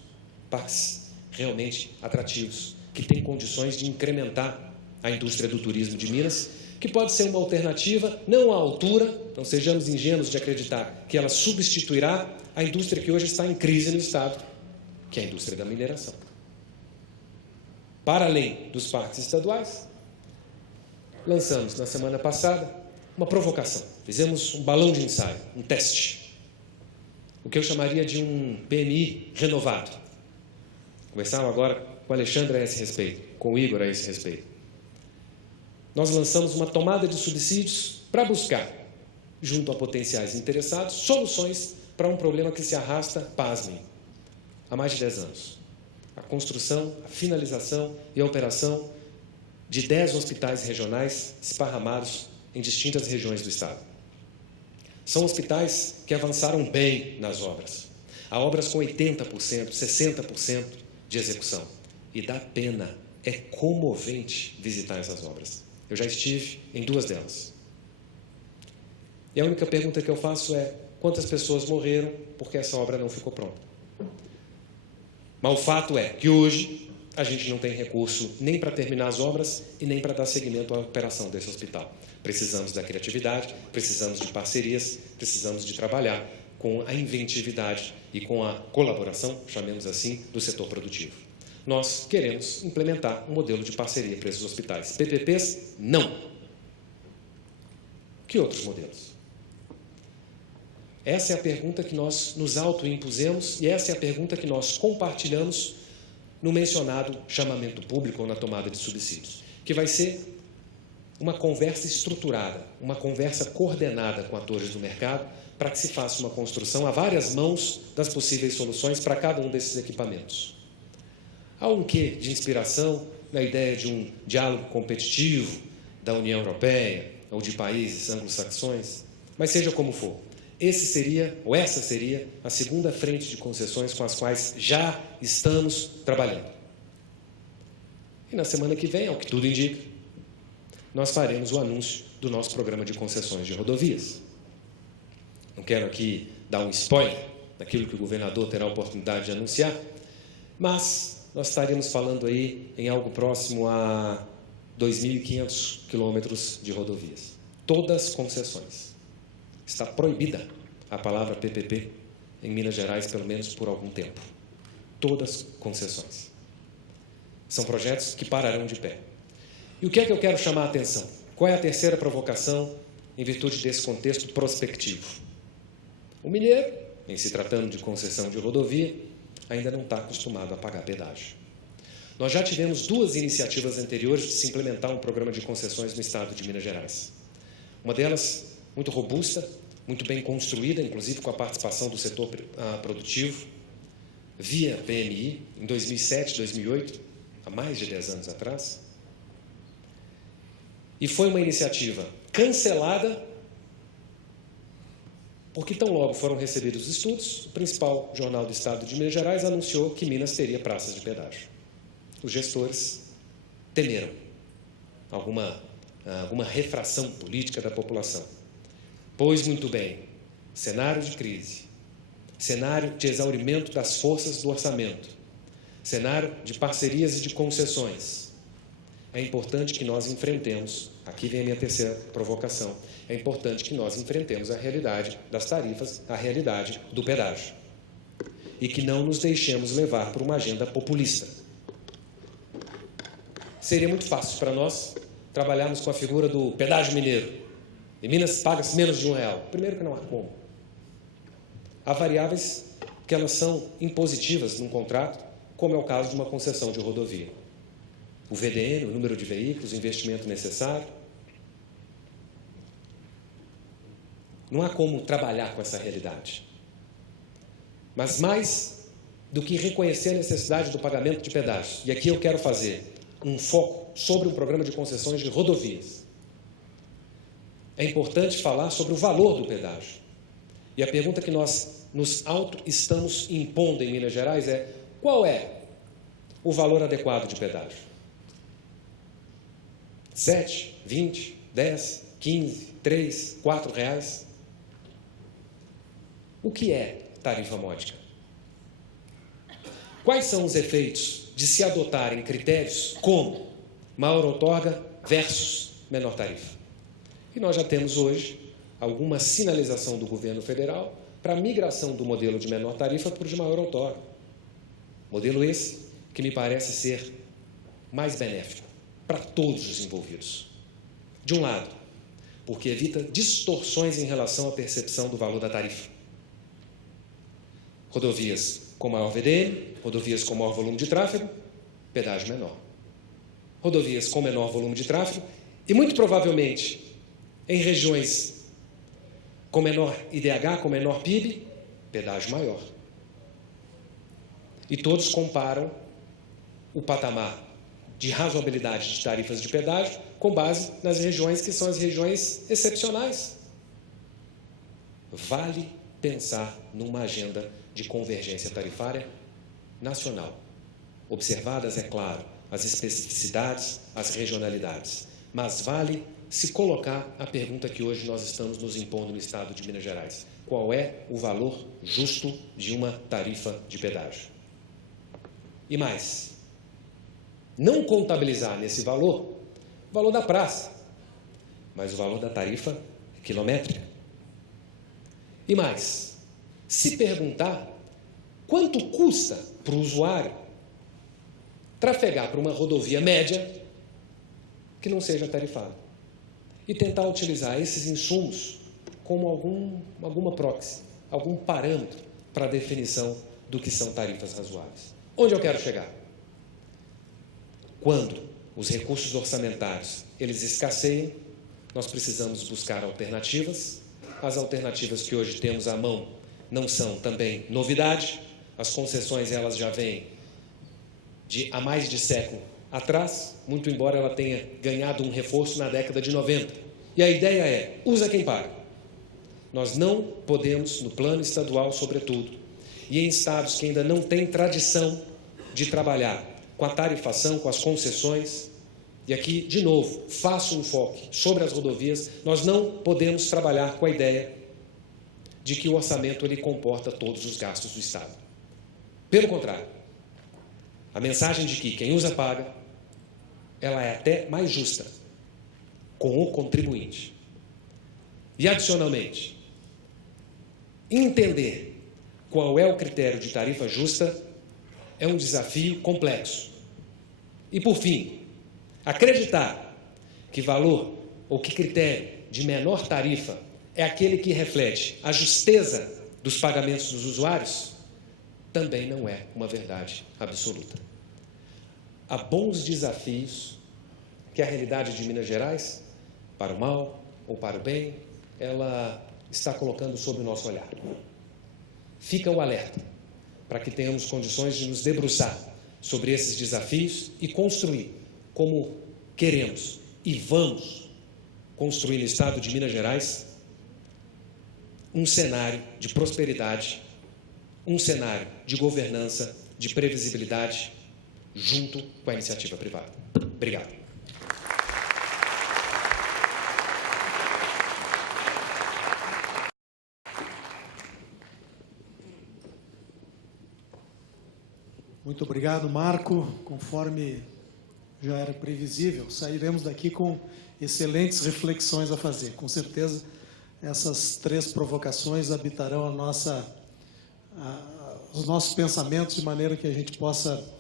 Parques realmente atrativos, que têm condições de incrementar a indústria do turismo de Minas, que pode ser uma alternativa, não à altura, não sejamos ingênuos de acreditar que ela substituirá a indústria que hoje está em crise no Estado, que é a indústria da mineração. Para além dos parques estaduais, lançamos na semana passada uma provocação. Fizemos um balão de ensaio, um teste. O que eu chamaria de um PMI renovado. Conversava agora com o Alexandre a esse respeito, com o Igor a esse respeito. Nós lançamos uma tomada de subsídios para buscar, junto a potenciais interessados, soluções para um problema que se arrasta, pasmem, há mais de 10 anos. A construção, a finalização e a operação de 10 hospitais regionais esparramados em distintas regiões do Estado. São hospitais que avançaram bem nas obras. Há obras com 80%, 60% de execução. E dá pena, é comovente visitar essas obras. Eu já estive em 2 delas. E a única pergunta que eu faço é: quantas pessoas morreram porque essa obra não ficou pronta? Mas o fato é que hoje a gente não tem recurso nem para terminar as obras e nem para dar seguimento à operação desse hospital. Precisamos da criatividade, precisamos de parcerias, precisamos de trabalhar com a inventividade e com a colaboração, chamemos assim, do setor produtivo. Nós queremos implementar um modelo de parceria para esses hospitais. PPPs, não. Que outros modelos? Essa é a pergunta que nós nos autoimpusemos e essa é a pergunta que nós compartilhamos no mencionado chamamento público ou na tomada de subsídios, que vai ser uma conversa estruturada, uma conversa coordenada com atores do mercado para que se faça uma construção a várias mãos das possíveis soluções para cada um desses equipamentos. Há um quê de inspiração na ideia de um diálogo competitivo da União Europeia ou de países anglo-saxões, mas seja como for, essa seria a segunda frente de concessões com as quais já estamos trabalhando. E na semana que vem, ao que tudo indica, nós faremos o anúncio do nosso programa de concessões de rodovias. Não quero aqui dar um spoiler daquilo que o governador terá a oportunidade de anunciar, mas nós estaremos falando aí em algo próximo a 2.500 quilômetros de rodovias. Todas concessões. Está proibida a palavra PPP em Minas Gerais, pelo menos por algum tempo. Todas concessões. São projetos que pararão de pé. E o que é que eu quero chamar a atenção? Qual é a terceira provocação em virtude desse contexto prospectivo? O mineiro, em se tratando de concessão de rodovia, ainda não está acostumado a pagar pedágio. Nós já tivemos 2 iniciativas anteriores de se implementar um programa de concessões no estado de Minas Gerais. Uma delas, muito robusta, muito bem construída, inclusive com a participação do setor produtivo, via PMI, em 2007, 2008, há mais de 10 anos atrás. E foi uma iniciativa cancelada, porque tão logo foram recebidos os estudos, o principal jornal do estado de Minas Gerais anunciou que Minas teria praças de pedágio. Os gestores temeram alguma refração política da população. Pois muito bem, cenário de crise, cenário de exaurimento das forças do orçamento, cenário de parcerias e de concessões. É importante que nós enfrentemos, aqui vem a minha terceira provocação, é importante que nós enfrentemos a realidade das tarifas, a realidade do pedágio. E que não nos deixemos levar por uma agenda populista. Seria muito fácil para nós trabalharmos com a figura do pedágio mineiro. Em Minas paga-se menos de R$1. Primeiro que não há como. Há variáveis que elas são impositivas num contrato, como é o caso de uma concessão de rodovia. O VDN, o número de veículos, o investimento necessário. Não há como trabalhar com essa realidade. Mas mais do que reconhecer a necessidade do pagamento de pedágios, e aqui eu quero fazer um foco sobre um programa de concessões de rodovias. É importante falar sobre o valor do pedágio. E a pergunta que nós nos estamos impondo em Minas Gerais é: qual é o valor adequado de pedágio? 7, 20, 10, 15, 3, 4 reais? O que é tarifa módica? Quais são os efeitos de se adotarem critérios como maior outorga versus menor tarifa? E nós já temos hoje alguma sinalização do governo federal para a migração do modelo de menor tarifa para o de maior outorga. Modelo esse que me parece ser mais benéfico para todos os envolvidos. De um lado, porque evita distorções em relação à percepção do valor da tarifa. Rodovias com maior VDN, rodovias com maior volume de tráfego, pedágio menor. Rodovias com menor volume de tráfego e, muito provavelmente, em regiões com menor IDH, com menor PIB, pedágio maior. E todos comparam o patamar de razoabilidade de tarifas de pedágio com base nas regiões que são as regiões excepcionais. Vale pensar numa agenda de convergência tarifária nacional. Observadas, é claro, as especificidades, as regionalidades, mas vale se colocar a pergunta que hoje nós estamos nos impondo no estado de Minas Gerais. Qual é o valor justo de uma tarifa de pedágio? E mais, não contabilizar nesse valor o valor da praça, mas o valor da tarifa quilométrica. E mais, se perguntar quanto custa para o usuário trafegar para uma rodovia média que não seja tarifada. E tentar utilizar esses insumos como alguma proxy, algum parâmetro para a definição do que são tarifas razoáveis. Onde eu quero chegar? Quando os recursos orçamentários eles escasseiam, nós precisamos buscar alternativas. As alternativas que hoje temos à mão não são também novidade. As concessões elas já vêm há mais de século atrás, muito embora ela tenha ganhado um reforço na década de 90. E a ideia é, usa quem paga. Nós não podemos, no plano estadual sobretudo, e em estados que ainda não têm tradição de trabalhar com a tarifação, com as concessões, e aqui, de novo, faço um enfoque sobre as rodovias, nós não podemos trabalhar com a ideia de que o orçamento ele comporta todos os gastos do Estado. Pelo contrário, a mensagem de que quem usa paga, ela é até mais justa com o contribuinte. E, adicionalmente, entender qual é o critério de tarifa justa é um desafio complexo. E, por fim, acreditar que valor ou que critério de menor tarifa é aquele que reflete a justeza dos pagamentos dos usuários também não é uma verdade absoluta. Há bons desafios que a realidade de Minas Gerais, para o mal ou para o bem, ela está colocando sob o nosso olhar. Fica o alerta para que tenhamos condições de nos debruçar sobre esses desafios e construir, como queremos e vamos construir no Estado de Minas Gerais, um cenário de prosperidade, um cenário de governança, de previsibilidade, junto com a iniciativa privada. Obrigado. Muito obrigado, Marco. Conforme já era previsível, sairemos daqui com excelentes reflexões a fazer. Com certeza, essas 3 provocações habitarão os nossos pensamentos de maneira que a gente possa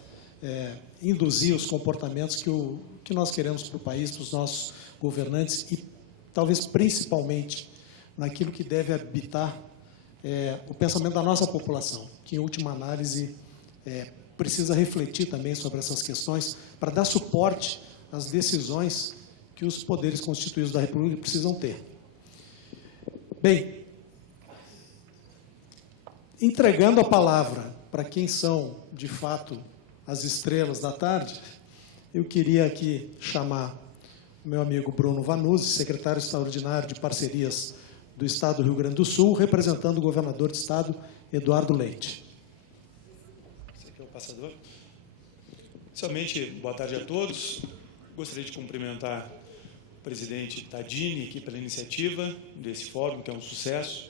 induzir os comportamentos que nós queremos para o país, para os nossos governantes e, talvez, principalmente, naquilo que deve habitar o pensamento da nossa população, que, em última análise, precisa refletir também sobre essas questões para dar suporte às decisões que os poderes constituídos da República precisam ter. Bem, entregando a palavra para quem são, de fato, as estrelas da tarde, eu queria aqui chamar o meu amigo Bruno Vanuzzi, secretário extraordinário de Parcerias do Estado do Rio Grande do Sul, representando o governador de Estado, Eduardo Leite. Passador. Inicialmente, boa tarde a todos. Gostaria de cumprimentar o presidente Tadini aqui pela iniciativa desse fórum, que é um sucesso.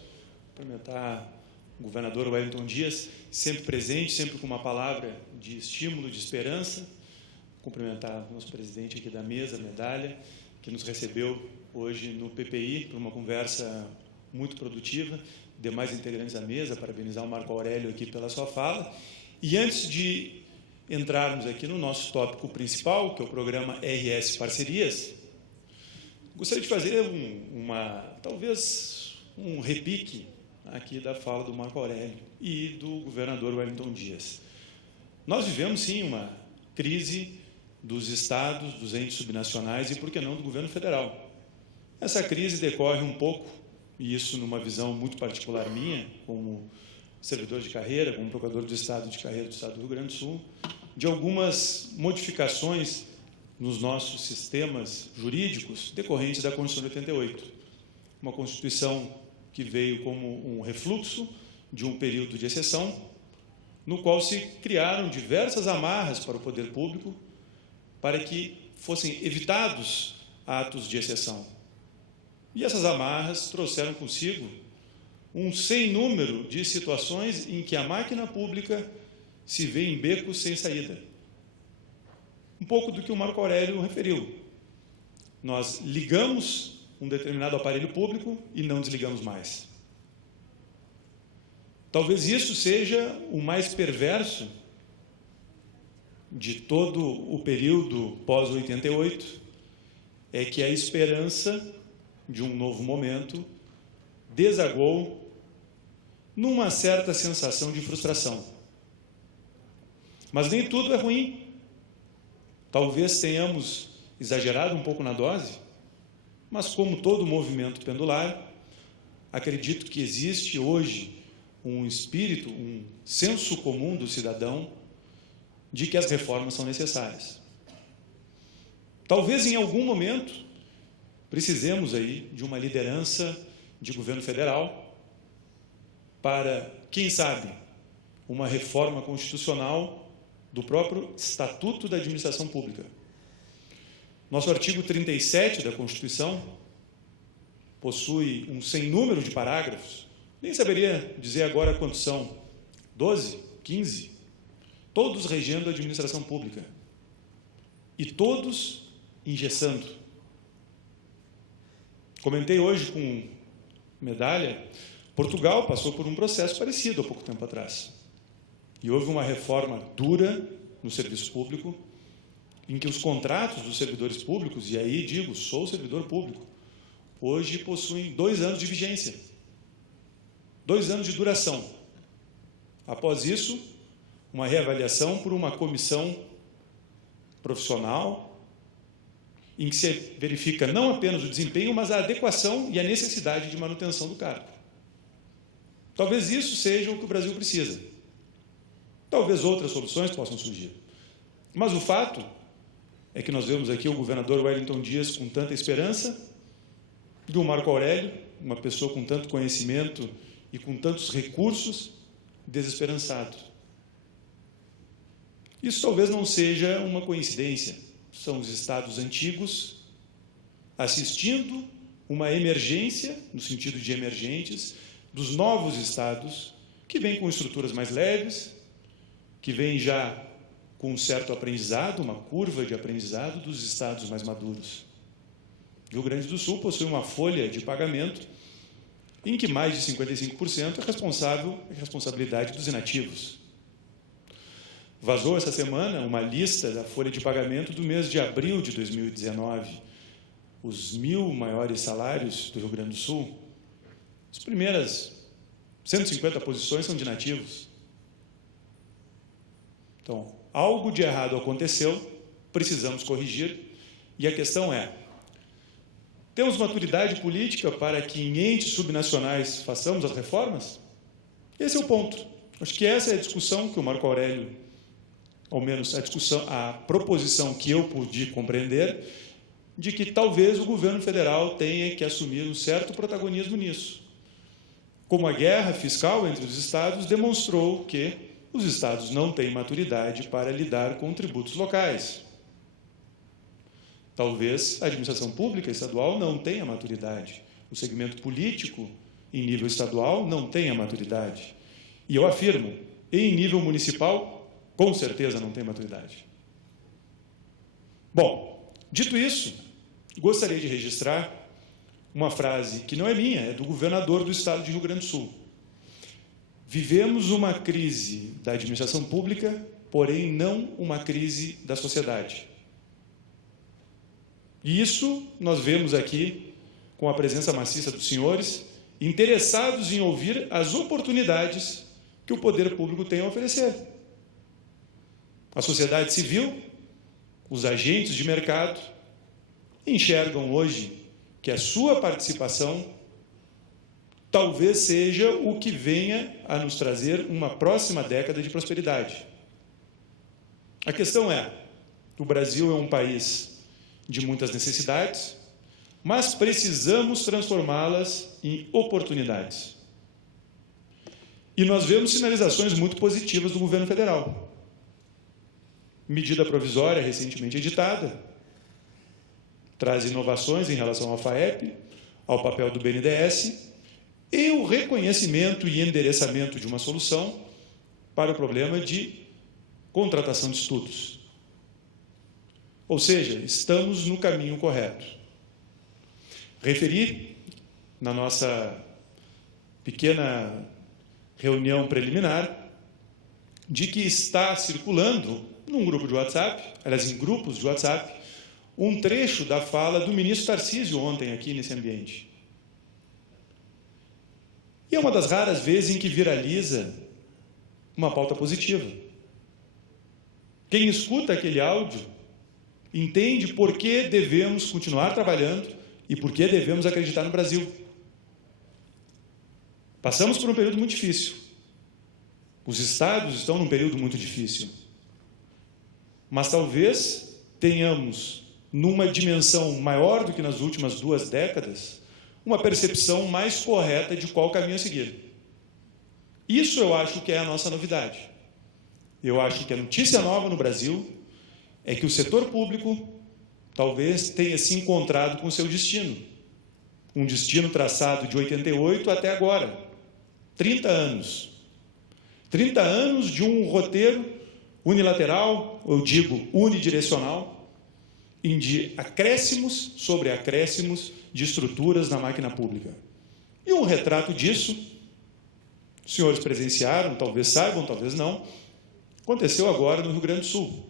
Cumprimentar o governador Wellington Dias, sempre presente, sempre com uma palavra de estímulo, de esperança. Cumprimentar o nosso presidente aqui da mesa, Medalha, que nos recebeu hoje no PPI para uma conversa muito produtiva. Demais integrantes da mesa, parabenizar o Marco Aurélio aqui pela sua fala. E antes de entrarmos aqui no nosso tópico principal, que é o programa RS Parcerias, gostaria de fazer talvez um repique aqui da fala do Marco Aurélio e do governador Wellington Dias. Nós vivemos, sim, uma crise dos estados, dos entes subnacionais e, por que não, do governo federal. Essa crise decorre um pouco, e isso numa visão muito particular minha, como servidor de carreira, como procurador do Estado de carreira do Estado do Rio Grande do Sul, de algumas modificações nos nossos sistemas jurídicos decorrentes da Constituição de 88. Uma Constituição que veio como um refluxo de um período de exceção, no qual se criaram diversas amarras para o poder público para que fossem evitados atos de exceção. E essas amarras trouxeram consigo um sem número de situações em que a máquina pública se vê em becos sem saída. Um pouco do que o Marco Aurélio referiu. Nós ligamos um determinado aparelho público e não desligamos mais. Talvez isso seja o mais perverso de todo o período pós-88, é que a esperança de um novo momento desagou numa certa sensação de frustração. Mas nem tudo é ruim. Talvez tenhamos exagerado um pouco na dose, mas como todo movimento pendular, acredito que existe hoje um espírito, um senso comum do cidadão de que as reformas são necessárias. Talvez em algum momento precisemos aí de uma liderança de governo federal para, quem sabe, uma reforma constitucional do próprio Estatuto da Administração Pública. Nosso artigo 37 da Constituição possui um sem número de parágrafos, nem saberia dizer agora quantos são, 12, 15, todos regendo a administração pública e todos engessando. Comentei hoje com Medalha, Portugal passou por um processo parecido há pouco tempo atrás. E houve uma reforma dura no serviço público, em que os contratos dos servidores públicos, e aí digo, sou servidor público, hoje possuem 2 anos de vigência, 2 anos de duração. Após isso, uma reavaliação por uma comissão profissional, em que se verifica não apenas o desempenho, mas a adequação e a necessidade de manutenção do cargo. Talvez isso seja o que o Brasil precisa. Talvez outras soluções possam surgir. Mas o fato é que nós vemos aqui o governador Wellington Dias com tanta esperança, e o Marco Aurélio, uma pessoa com tanto conhecimento e com tantos recursos, desesperançado. Isso talvez não seja uma coincidência. São os estados antigos assistindo uma emergência, no sentido de emergentes, dos novos estados, que vêm com estruturas mais leves, que vêm já com um certo aprendizado, uma curva de aprendizado dos estados mais maduros. O Rio Grande do Sul possui uma folha de pagamento em que mais de 55% é responsabilidade dos inativos. Vazou essa semana uma lista da folha de pagamento do mês de abril de 2019. Os 1.000 maiores salários do Rio Grande do Sul, as primeiras 150 posições são de inativos. Então, algo de errado aconteceu, precisamos corrigir, e a questão é, temos maturidade política para que em entes subnacionais façamos as reformas? Esse é o ponto. Acho que essa é a discussão que o Marco Aurélio, ao menos a proposição que eu pude compreender, de que talvez o governo federal tenha que assumir um certo protagonismo nisso. Como a guerra fiscal entre os estados demonstrou que os estados não têm maturidade para lidar com tributos locais. Talvez a administração pública estadual não tenha maturidade. O segmento político, em nível estadual, não tenha maturidade. E eu afirmo, em nível municipal, com certeza não tem maturidade. Bom, dito isso, gostaria de registrar uma frase que não é minha, é do governador do estado de Rio Grande do Sul. Vivemos uma crise da administração pública, porém não uma crise da sociedade. E isso nós vemos aqui com a presença maciça dos senhores, interessados em ouvir as oportunidades que o poder público tem a oferecer. A sociedade civil, os agentes de mercado, enxergam hoje que a sua participação talvez seja o que venha a nos trazer uma próxima década de prosperidade. A questão é, o Brasil é um país de muitas necessidades, mas precisamos transformá-las em oportunidades. E nós vemos sinalizações muito positivas do governo federal. Medida provisória recentemente editada, traz inovações em relação ao FAEP, ao papel do BNDES, e o reconhecimento e endereçamento de uma solução para o problema de contratação de estudos. Ou seja, estamos no caminho correto. Referi, na nossa pequena reunião preliminar, de que está circulando num grupo de WhatsApp, aliás, em grupos de WhatsApp, um trecho da fala do ministro Tarcísio ontem aqui nesse ambiente. E é uma das raras vezes em que viraliza uma pauta positiva. Quem escuta aquele áudio entende por que devemos continuar trabalhando e por que devemos acreditar no Brasil. Passamos por um período muito difícil. Os estados estão num período muito difícil. Mas talvez tenhamos, numa dimensão maior do que nas últimas 2 décadas, uma percepção mais correta de qual caminho a seguir. Isso eu acho que é a nossa novidade. Eu acho que a notícia nova no Brasil é que o setor público talvez tenha se encontrado com o seu destino. Um destino traçado de 88 até agora. 30 anos. 30 anos de um roteiro unilateral, eu digo unidirecional, em de acréscimos sobre acréscimos de estruturas na máquina pública. E um retrato disso, os senhores presenciaram, talvez saibam, talvez não, aconteceu agora no Rio Grande do Sul.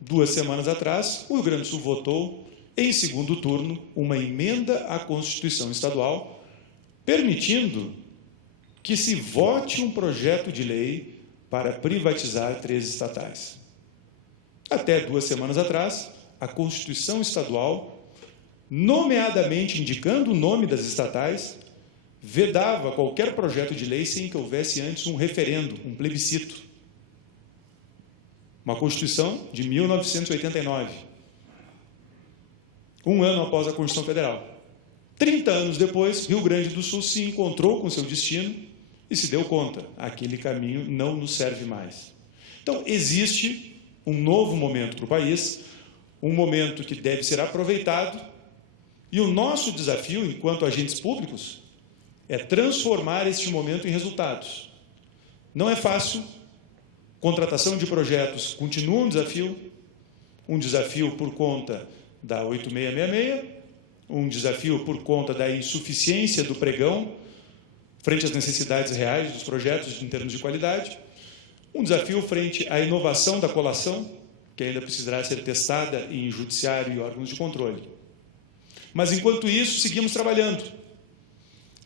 2 semanas atrás, o Rio Grande do Sul votou, em segundo turno, uma emenda à Constituição Estadual, permitindo que se vote um projeto de lei para privatizar 3 estatais. Até 2 semanas atrás, a Constituição Estadual, nomeadamente indicando o nome das estatais, vedava qualquer projeto de lei sem que houvesse antes um referendo, um plebiscito. Uma Constituição de 1989, um ano após a Constituição Federal. 30 anos depois, Rio Grande do Sul se encontrou com seu destino e se deu conta, aquele caminho não nos serve mais. Então, existe um novo momento para o país, um momento que deve ser aproveitado, e o nosso desafio, enquanto agentes públicos, é transformar este momento em resultados. Não é fácil, contratação de projetos continua um desafio por conta da 8666, um desafio por conta da insuficiência do pregão, frente às necessidades reais dos projetos em termos de qualidade, um desafio frente à inovação da colação, que ainda precisará ser testada em judiciário e órgãos de controle. Mas, enquanto isso, seguimos trabalhando.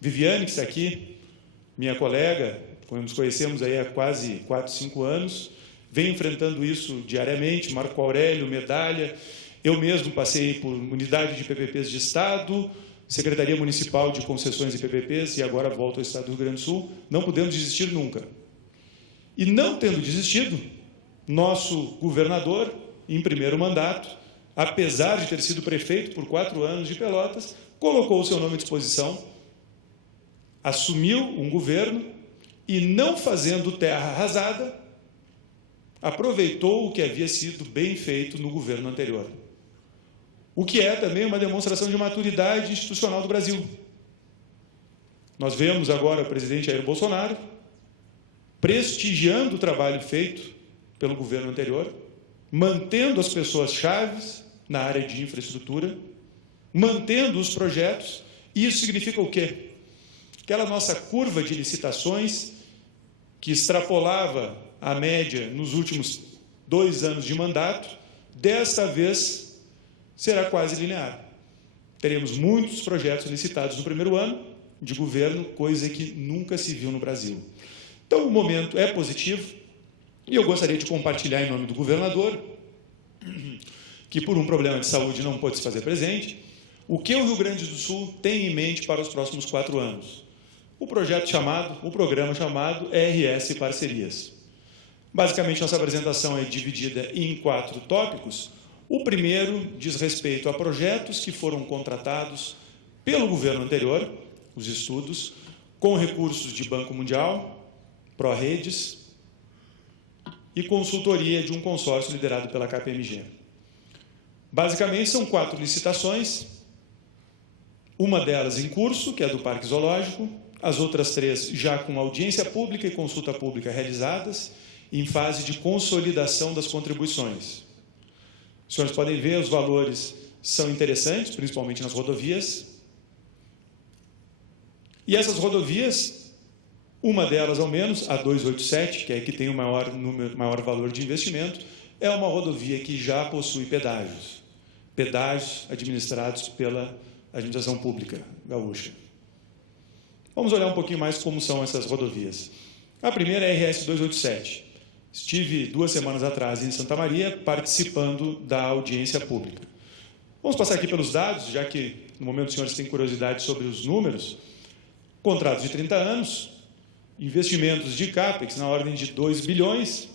Viviane, que está aqui, minha colega, nos conhecemos aí há quase 4, 5 anos, vem enfrentando isso diariamente, Marco Aurélio, medalha, eu mesmo passei por unidade de PPPs de Estado, Secretaria Municipal de Concessões e PPPs, e agora volto ao Estado do Rio Grande do Sul, não podemos desistir nunca. E não tendo desistido, nosso governador, em primeiro mandato, apesar de ter sido prefeito por 4 anos de Pelotas, colocou o seu nome à disposição, assumiu um governo e, não fazendo terra arrasada, aproveitou o que havia sido bem feito no governo anterior. O que é também uma demonstração de maturidade institucional do Brasil. Nós vemos agora o presidente Jair Bolsonaro prestigiando o trabalho feito pelo governo anterior, mantendo as pessoas-chave na área de infraestrutura, mantendo os projetos. E isso significa o quê? Aquela nossa curva de licitações, que extrapolava a média nos últimos 2 anos de mandato, desta vez será quase linear. Teremos muitos projetos licitados no primeiro ano de governo, coisa que nunca se viu no Brasil. Então, o momento é positivo, e eu gostaria de compartilhar em nome do governador, que por um problema de saúde não pôde se fazer presente, o que o Rio Grande do Sul tem em mente para os próximos 4 anos. O programa chamado RS Parcerias. Basicamente, nossa apresentação é dividida em 4 tópicos. O primeiro diz respeito a projetos que foram contratados pelo governo anterior, os estudos, com recursos de Banco Mundial, ProRedes e consultoria de um consórcio liderado pela KPMG. Basicamente, são 4 licitações, uma delas em curso, que é a do Parque Zoológico, as outras 3 já com audiência pública e consulta pública realizadas, em fase de consolidação das contribuições. Os senhores podem ver, os valores são interessantes, principalmente nas rodovias. E essas rodovias, uma delas ao menos, a 287, que é a que tem o maior valor de investimento, é uma rodovia que já possui pedágios administrados pela administração pública gaúcha. Vamos olhar um pouquinho mais como são essas rodovias. A primeira é a RS 287. Estive 2 semanas atrás em Santa Maria participando da audiência pública. Vamos passar aqui pelos dados, já que no momento os senhores têm curiosidade sobre os números. Contratos de 30 anos, investimentos de CAPEX na ordem de 2 bilhões,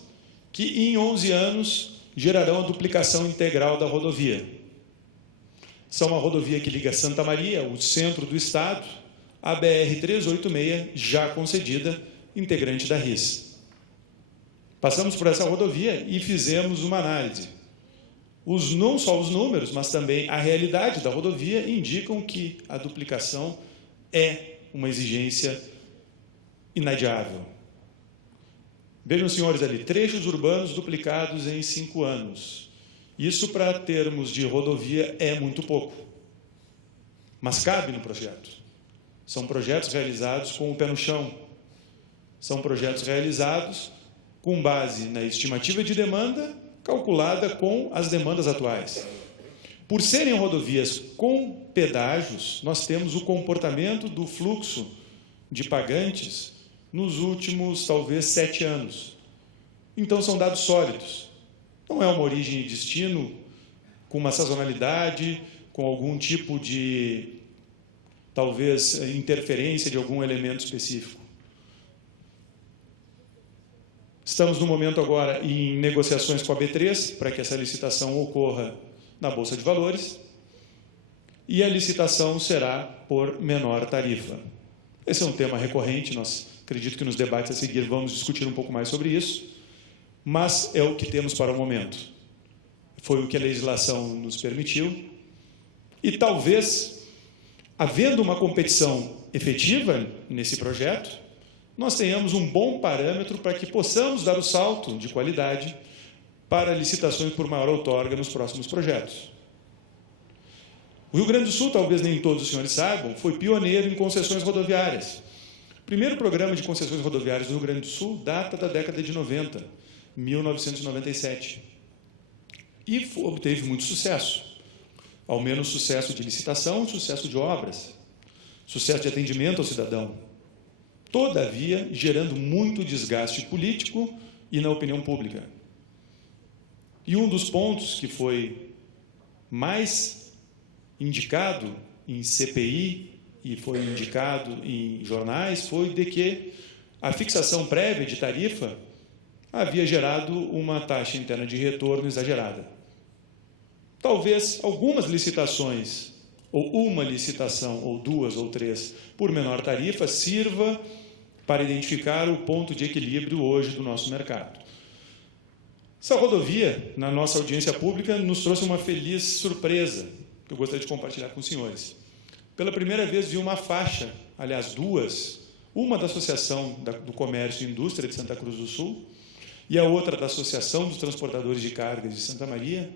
que em 11 anos gerarão a duplicação integral da rodovia. São uma rodovia que liga Santa Maria, o centro do estado, à BR-386, já concedida, integrante da RIS. Passamos por essa rodovia e fizemos uma análise. Não só os números, mas também a realidade da rodovia indicam que a duplicação é uma exigência inadiável. Vejam, senhores, ali, trechos urbanos duplicados em 5 anos. Isso, para termos de rodovia, é muito pouco. Mas cabe no projeto. São projetos realizados com o pé no chão. São projetos realizados com base na estimativa de demanda calculada com as demandas atuais. Por serem rodovias com pedágios, nós temos o comportamento do fluxo de pagantes nos últimos, talvez, 7 anos. Então, são dados sólidos. Não é uma origem e destino com uma sazonalidade, com algum tipo de, talvez, interferência de algum elemento específico. Estamos, no momento agora, em negociações com a B3, para que essa licitação ocorra na Bolsa de Valores, e a licitação será por menor tarifa. Esse é um tema recorrente, nós acredito que nos debates a seguir vamos discutir um pouco mais sobre isso, mas é o que temos para o momento. Foi o que a legislação nos permitiu, e talvez, havendo uma competição efetiva nesse projeto, nós tenhamos um bom parâmetro para que possamos dar o salto de qualidade para licitações por maior outorga nos próximos projetos. O Rio Grande do Sul, talvez nem todos os senhores saibam, foi pioneiro em concessões rodoviárias. O primeiro programa de concessões rodoviárias do Rio Grande do Sul data da década de 90, 1997. E obteve muito sucesso. Ao menos sucesso de licitação, sucesso de obras, sucesso de atendimento ao cidadão. Todavia, gerando muito desgaste político e na opinião pública. E um dos pontos que foi mais indicado em CPI e foi indicado em jornais foi de que a fixação prévia de tarifa havia gerado uma taxa interna de retorno exagerada. Talvez algumas licitações, ou uma licitação, ou 2 ou 3, por menor tarifa, sirva para identificar o ponto de equilíbrio hoje do nosso mercado. Essa rodovia, na nossa audiência pública, nos trouxe uma feliz surpresa, que eu gostaria de compartilhar com os senhores. Pela primeira vez vi uma faixa, aliás, 2, uma da Associação do Comércio e Indústria de Santa Cruz do Sul e a outra da Associação dos Transportadores de Cargas de Santa Maria,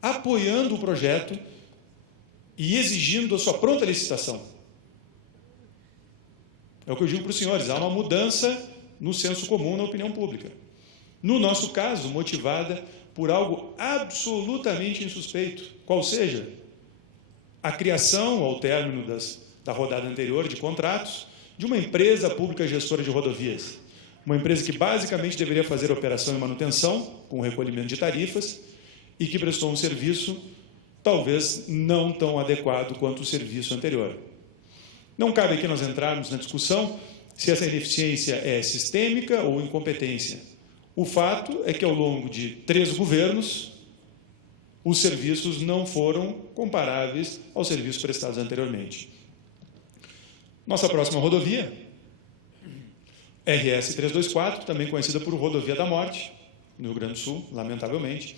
apoiando o projeto e exigindo a sua pronta licitação. É o que eu digo para os senhores, há uma mudança no senso comum, na opinião pública. No nosso caso, motivada por algo absolutamente insuspeito, qual seja a criação, ao término da rodada anterior de contratos, de uma empresa pública gestora de rodovias. Uma empresa que basicamente deveria fazer operação e manutenção, com recolhimento de tarifas, e que prestou um serviço talvez não tão adequado quanto o serviço anterior. Não cabe aqui nós entrarmos na discussão se essa ineficiência é sistêmica ou incompetência. O fato é que, ao longo de 3 governos, os serviços não foram comparáveis aos serviços prestados anteriormente. Nossa próxima rodovia, RS 324, também conhecida por Rodovia da Morte, no Rio Grande do Sul, lamentavelmente,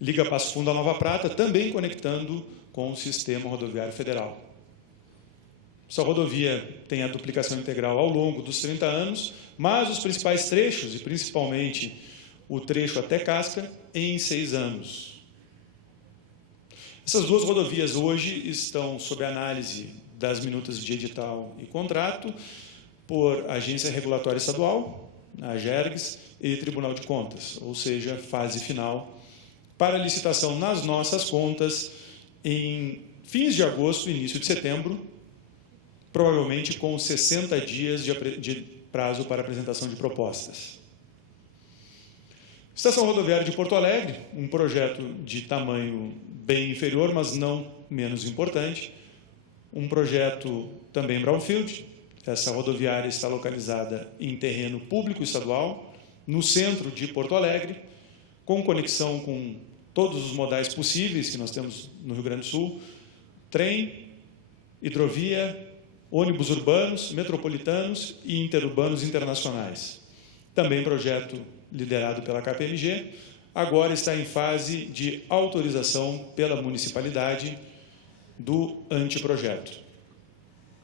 liga Passo Fundo a Nova Prata, também conectando com o Sistema Rodoviário Federal. Essa rodovia tem a duplicação integral ao longo dos 30 anos, mas os principais trechos, e principalmente o trecho até Casca, em 6 anos. Essas 2 rodovias hoje estão sob análise das minutas de edital e contrato por Agência Regulatória Estadual, a AGERGS, e Tribunal de Contas, ou seja, fase final, para licitação nas nossas contas em fins de agosto e início de setembro, provavelmente com 60 dias de prazo para apresentação de propostas. Estação Rodoviária de Porto Alegre, um projeto de tamanho bem inferior, mas não menos importante, um projeto também brownfield. Essa rodoviária está localizada em terreno público estadual, no centro de Porto Alegre, com conexão com todos os modais possíveis que nós temos no Rio Grande do Sul, trem, hidrovia, ônibus urbanos, metropolitanos e interurbanos internacionais. Também projeto liderado pela KPMG, agora está em fase de autorização pela municipalidade do anteprojeto,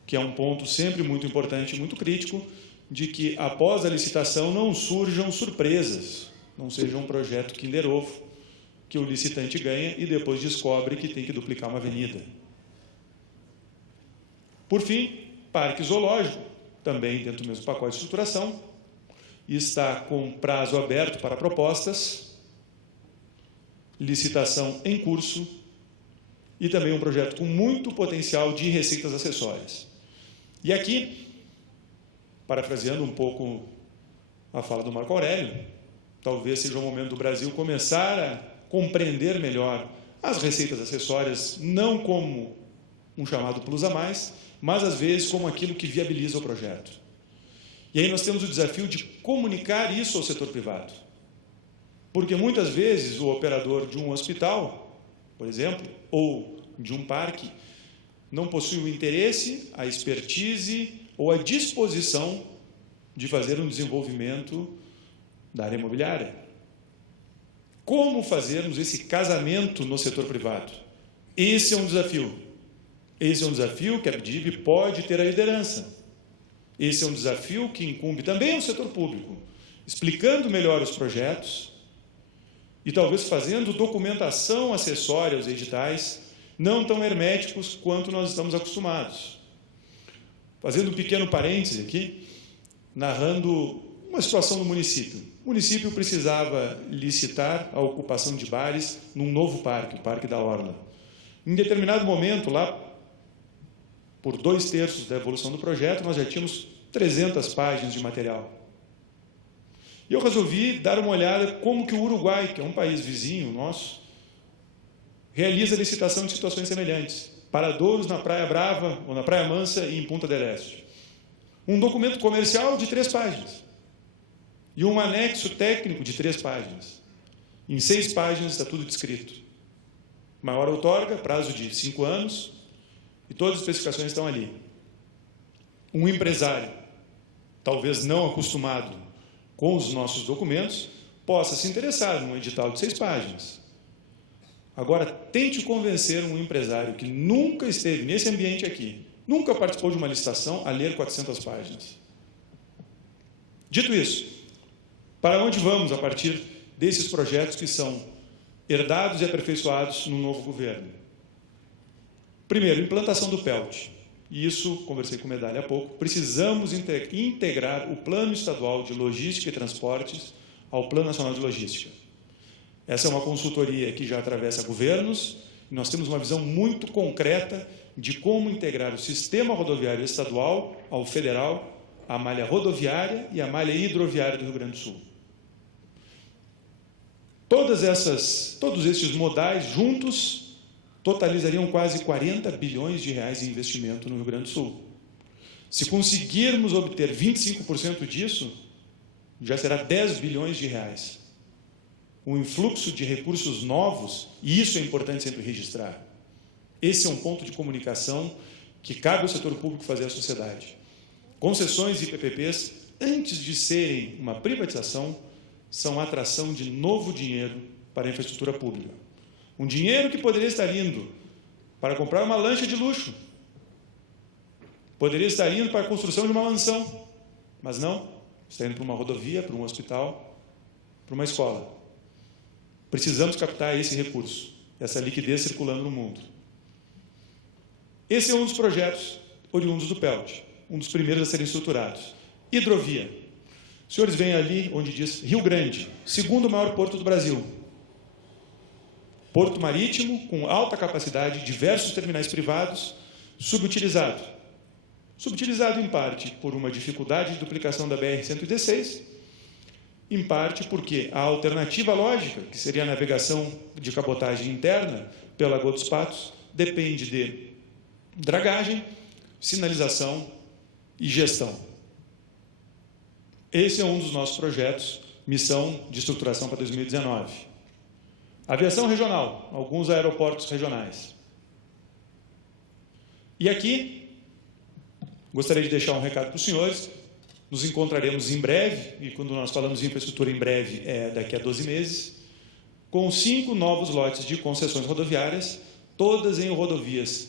que é um ponto sempre muito importante e muito crítico, de que após a licitação não surjam surpresas, não seja um projeto Kinder Ovo, que o licitante ganha e depois descobre que tem que duplicar uma avenida. Por fim, Parque Zoológico, também dentro do mesmo pacote de estruturação, está com prazo aberto para propostas, licitação em curso e também um projeto com muito potencial de receitas acessórias. E aqui, parafraseando um pouco a fala do Marco Aurélio, talvez seja o momento do Brasil começar a compreender melhor as receitas acessórias, não como um chamado plus a mais, mas às vezes como aquilo que viabiliza o projeto. E aí nós temos o desafio de comunicar isso ao setor privado. Porque muitas vezes o operador de um hospital, por exemplo, ou de um parque, não possui o interesse, a expertise ou a disposição de fazer um desenvolvimento da área imobiliária. Como fazermos esse casamento no setor privado? Esse é um desafio. Esse é um desafio que a BDIV pode ter a liderança. Esse é um desafio que incumbe também ao setor público, explicando melhor os projetos e talvez fazendo documentação acessória aos editais, não tão herméticos quanto nós estamos acostumados. Fazendo um pequeno parêntese aqui, narrando uma situação do município. O município precisava licitar a ocupação de bares num novo parque, o Parque da Orla. Em determinado momento, lá por 2/3 da evolução do projeto, nós já tínhamos 300 páginas de material. E eu resolvi dar uma olhada como que o Uruguai, que é um país vizinho nosso, realiza licitação de situações semelhantes. Paradouros na Praia Brava, ou na Praia Mansa e em Punta del Este. Um documento comercial de 3 páginas. E um anexo técnico de 3 páginas. Em 6 páginas está tudo descrito. Maior outorga, prazo de 5 anos, e todas as especificações estão ali. Um empresário, talvez não acostumado com os nossos documentos, possa se interessar num edital de 6 páginas. Agora, tente convencer um empresário que nunca esteve nesse ambiente aqui, nunca participou de uma licitação, a ler 400 páginas. Dito isso, para onde vamos a partir desses projetos que são herdados e aperfeiçoados no novo governo? Primeiro, implantação do PELT. E isso, conversei com o Medalha há pouco, precisamos integrar o Plano Estadual de Logística e Transportes ao Plano Nacional de Logística. Essa é uma consultoria que já atravessa governos, e nós temos uma visão muito concreta de como integrar o sistema rodoviário estadual ao federal, a malha rodoviária e a malha hidroviária do Rio Grande do Sul. Todos esses modais juntos totalizariam quase 40 bilhões de reais em investimento no Rio Grande do Sul. Se conseguirmos obter 25% disso, já será 10 bilhões de reais. Um influxo de recursos novos, e isso é importante sempre registrar. Esse é um ponto de comunicação que cabe ao setor público fazer à sociedade. Concessões e PPPs, antes de serem uma privatização, são atração de novo dinheiro para a infraestrutura pública. Um dinheiro que poderia estar indo para comprar uma lancha de luxo, poderia estar indo para a construção de uma mansão, mas não, está indo para uma rodovia, para um hospital, para uma escola. Precisamos captar esse recurso, essa liquidez circulando no mundo. Esse é um dos projetos oriundos do PELT, um dos primeiros a serem estruturados. Hidrovia. Os senhores veem ali onde diz Rio Grande, segundo maior porto do Brasil. Porto marítimo, com alta capacidade, diversos terminais privados, subutilizado. Subutilizado, em parte, por uma dificuldade de duplicação da BR-116, em parte porque a alternativa lógica, que seria a navegação de cabotagem interna pela Lagoa dos Patos, depende de dragagem, sinalização e gestão. Esse é um dos nossos projetos, missão de estruturação para 2019. Aviação regional, alguns aeroportos regionais. E aqui, gostaria de deixar um recado para os senhores. Nos encontraremos em breve, e quando nós falamos em infraestrutura em breve, é daqui a 12 meses, com 5 novos lotes de concessões rodoviárias, todas em rodovias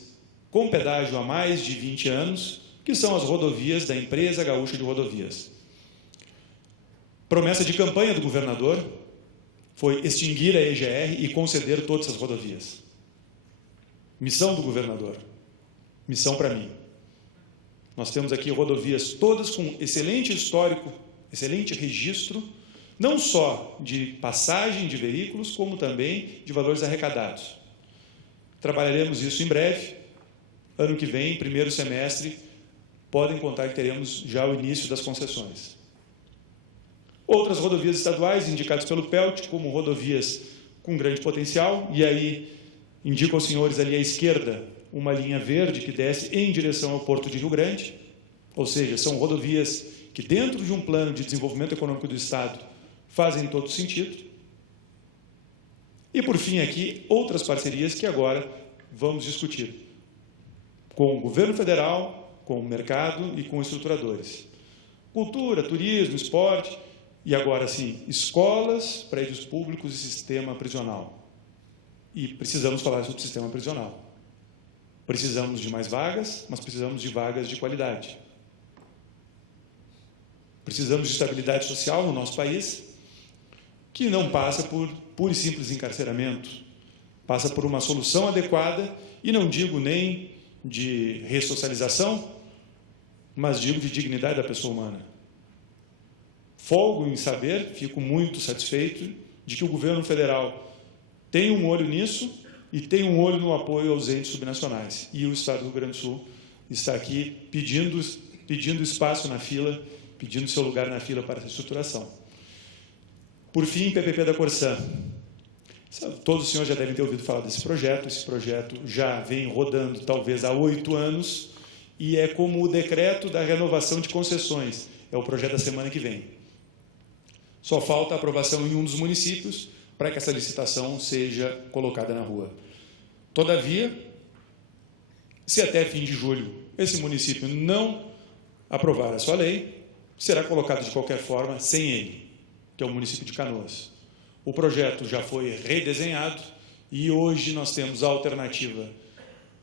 com pedágio há mais de 20 anos, que são as rodovias da Empresa Gaúcha de Rodovias. Promessa de campanha do governador foi extinguir a EGR e conceder todas as rodovias. Missão do governador. Missão para mim. Nós temos aqui rodovias todas com excelente histórico, excelente registro, não só de passagem de veículos, como também de valores arrecadados. Trabalharemos isso em breve. Ano que vem, primeiro semestre, podem contar que teremos já o início das concessões. Outras rodovias estaduais indicadas pelo PELT como rodovias com grande potencial, e aí indico aos senhores ali à esquerda uma linha verde que desce em direção ao Porto de Rio Grande, ou seja, são rodovias que dentro de um plano de desenvolvimento econômico do Estado fazem todo sentido. E por fim aqui, outras parcerias que agora vamos discutir com o governo federal, com o mercado e com estruturadores. Cultura, turismo, esporte. E agora, sim, escolas, prédios públicos e sistema prisional. E precisamos falar sobre o sistema prisional. Precisamos de mais vagas, mas precisamos de vagas de qualidade. Precisamos de estabilidade social no nosso país, que não passa por puro e simples encarceramento, passa por uma solução adequada, e não digo nem de ressocialização, mas digo de dignidade da pessoa humana. Folgo em saber, fico muito satisfeito de que o governo federal tem um olho nisso e tem um olho no apoio aos entes subnacionais. E o Estado do Rio Grande do Sul está aqui pedindo espaço na fila, pedindo seu lugar na fila para essa estruturação. Por fim, PPP da Corsã. Todos os senhores já devem ter ouvido falar desse projeto. Esse projeto já vem rodando talvez há 8 anos e é como o decreto da renovação de concessões. É o projeto da semana que vem. Só falta a aprovação em um dos municípios para que essa licitação seja colocada na rua. Todavia, se até fim de julho esse município não aprovar a sua lei, será colocado de qualquer forma sem ele, que é o município de Canoas. O projeto já foi redesenhado e hoje nós temos a alternativa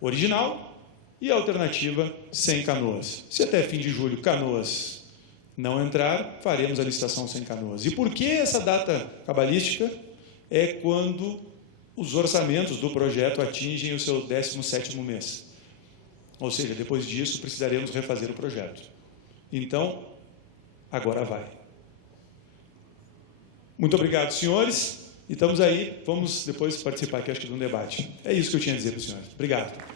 original e a alternativa sem Canoas. Se até fim de julho Canoas não entrar, faremos a licitação sem Canoas. E por que essa data cabalística? É quando os orçamentos do projeto atingem o seu 17º mês. Ou seja, depois disso, precisaremos refazer o projeto. Então, agora vai. Muito obrigado, senhores. E estamos aí, vamos depois participar aqui, acho que, de um debate. É isso que eu tinha a dizer para os senhores. Obrigado.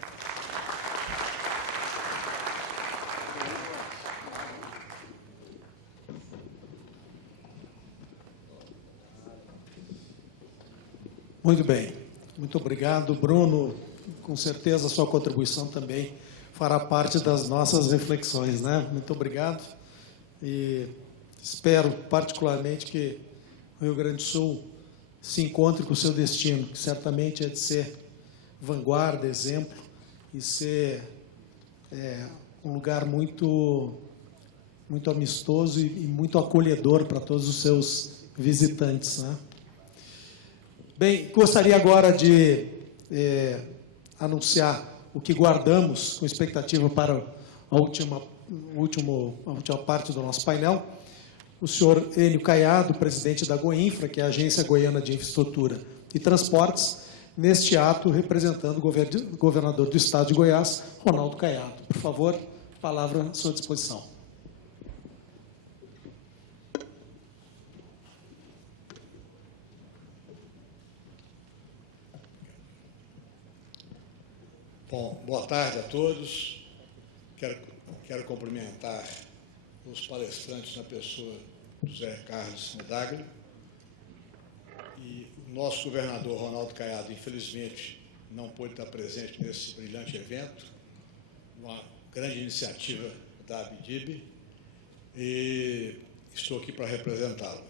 Muito bem. Muito obrigado, Bruno. Com certeza a sua contribuição também fará parte das nossas reflexões, né? Muito obrigado. E espero particularmente que o Rio Grande do Sul se encontre com o seu destino, que certamente é de ser vanguarda, exemplo, e ser um lugar muito amistoso e muito acolhedor para todos os seus visitantes, né? Bem, gostaria agora de anunciar o que guardamos com expectativa para a última parte do nosso painel. O senhor Enio Caiado, presidente da Goinfra, que é a Agência Goiana de Infraestrutura e Transportes, neste ato representando o governador do Estado de Goiás, Ronaldo Caiado. Por favor, palavra à sua disposição. Bom, boa tarde a todos. Quero Quero cumprimentar os palestrantes na pessoa do Zé Carlos Medaglio. E o nosso governador Ronaldo Caiado, infelizmente, não pôde estar presente nesse brilhante evento, uma grande iniciativa da ABDIB, e estou aqui para representá-lo.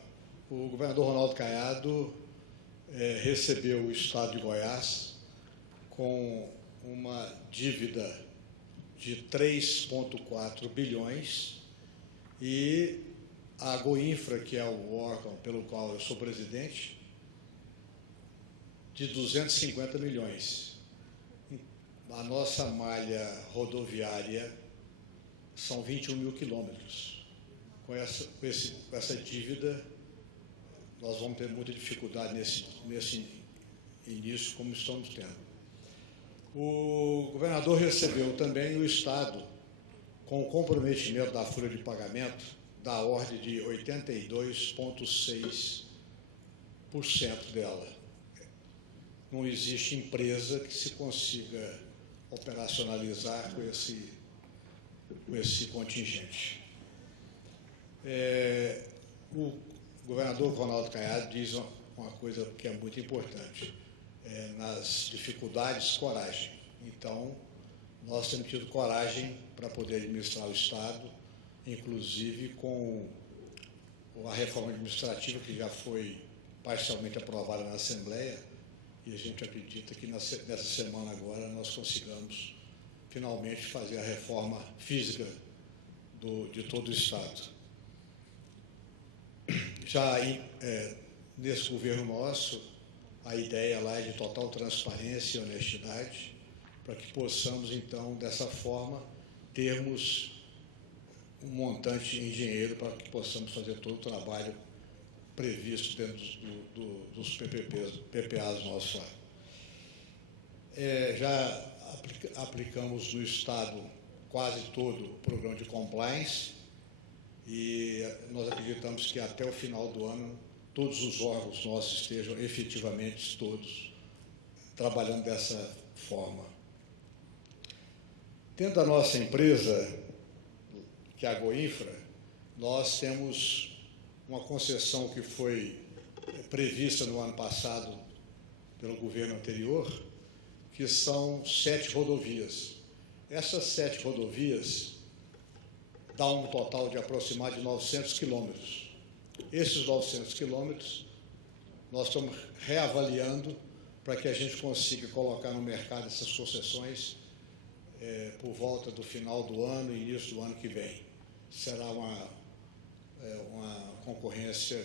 O governador Ronaldo Caiado recebeu o Estado de Goiás com uma dívida de 3,4 bilhões e a Goinfra, que é o órgão pelo qual eu sou presidente, de 250 milhões. A nossa malha rodoviária são 21 mil quilômetros. Com essa dívida, nós vamos ter muita dificuldade nesse início, como estamos tendo. O governador recebeu também o Estado com o comprometimento da folha de pagamento da ordem de 82,6% dela. Não existe empresa que se consiga operacionalizar com esse contingente. O governador Ronaldo Caiado diz uma coisa que é muito importante. Nas dificuldades, coragem. Então, nós temos tido coragem para poder administrar o Estado, inclusive com a reforma administrativa que já foi parcialmente aprovada na Assembleia, e a gente acredita que nessa semana agora nós consigamos finalmente fazer a reforma física de todo o Estado. Já nesse governo nosso, a ideia lá é de total transparência e honestidade, para que possamos, então, dessa forma, termos um montante em dinheiro para que possamos fazer todo o trabalho previsto dentro dos PPAs nossos lá. Já aplicamos no Estado quase todo o programa de compliance e nós acreditamos que até o final do ano todos os órgãos nossos estejam efetivamente todos trabalhando dessa forma. Dentro da nossa empresa, que é a Goinfra, nós temos uma concessão que foi prevista no ano passado pelo governo anterior, que são 7 rodovias. Essas 7 rodovias dão um total de aproximadamente 900 quilômetros. Esses 900 quilômetros, nós estamos reavaliando para que a gente consiga colocar no mercado essas concessões por volta do final do ano e início do ano que vem. Será uma concorrência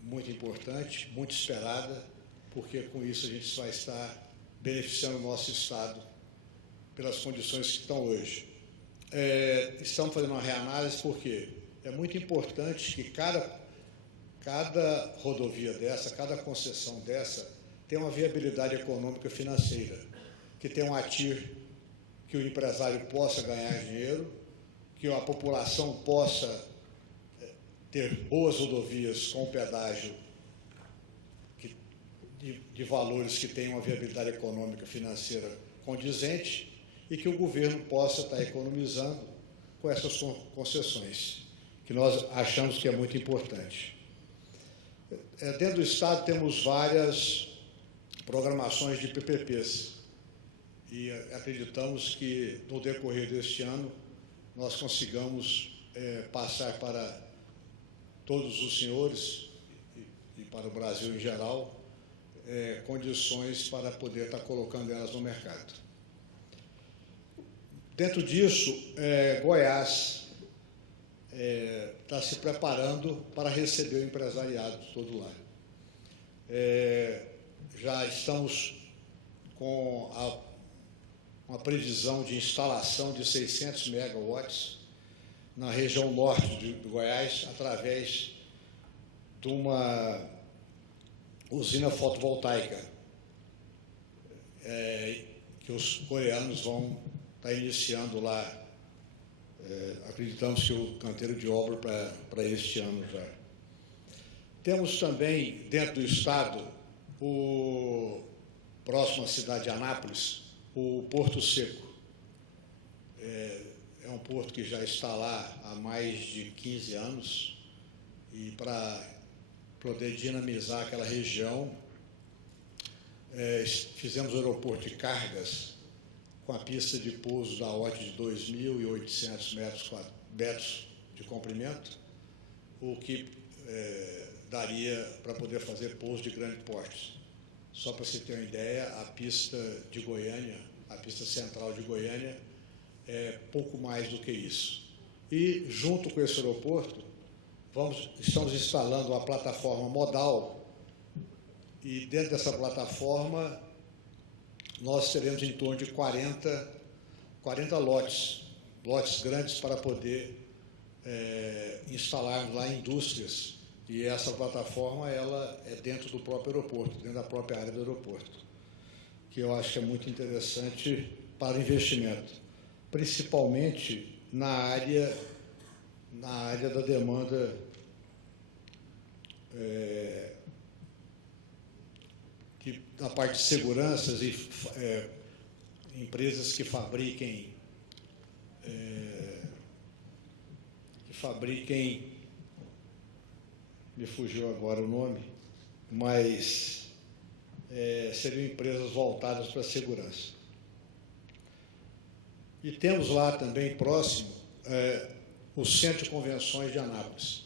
muito importante, muito esperada, porque com isso a gente vai estar beneficiando o nosso Estado pelas condições que estão hoje. Estamos fazendo uma reanálise porque é muito importante que cada rodovia dessa, cada concessão dessa, tenha uma viabilidade econômica financeira, que tenha um ATIR, que o empresário possa ganhar dinheiro, que a população possa ter boas rodovias com pedágio de valores que tenham uma viabilidade econômica financeira condizente e que o governo possa estar economizando com essas concessões, que nós achamos que é muito importante. Dentro do Estado temos várias programações de PPPs e acreditamos que no decorrer deste ano nós consigamos passar para todos os senhores e para o Brasil em geral condições para poder estar colocando elas no mercado. Dentro disso, Goiás está se preparando para receber o empresariado todo lá. Já estamos com uma previsão de instalação de 600 megawatts na região norte de Goiás, através de uma usina fotovoltaica, que os coreanos vão estar iniciando lá. Acreditamos que o canteiro de obra para este ano já. Temos também, dentro do Estado, próximo à cidade de Anápolis, o Porto Seco. É é um porto que já está lá há mais de 15 anos e para poder dinamizar aquela região, fizemos o aeroporto de cargas com a pista de pouso da ordem de 2.800 metros de comprimento, o que daria para poder fazer pouso de grande porte. Só para você ter uma ideia, a pista de Goiânia, a pista central de Goiânia, é pouco mais do que isso. E, junto com esse aeroporto, estamos instalando uma plataforma modal e, dentro dessa plataforma, nós teremos em torno de 40 lotes grandes para poder instalarmos lá indústrias. E essa plataforma ela é dentro do próprio aeroporto, dentro da própria área do aeroporto, que eu acho que é muito interessante para o investimento, principalmente na área da demanda da parte de seguranças e empresas que fabriquem me fugiu agora o nome, mas seriam empresas voltadas para a segurança. E temos lá também, próximo, o Centro de Convenções de Anápolis.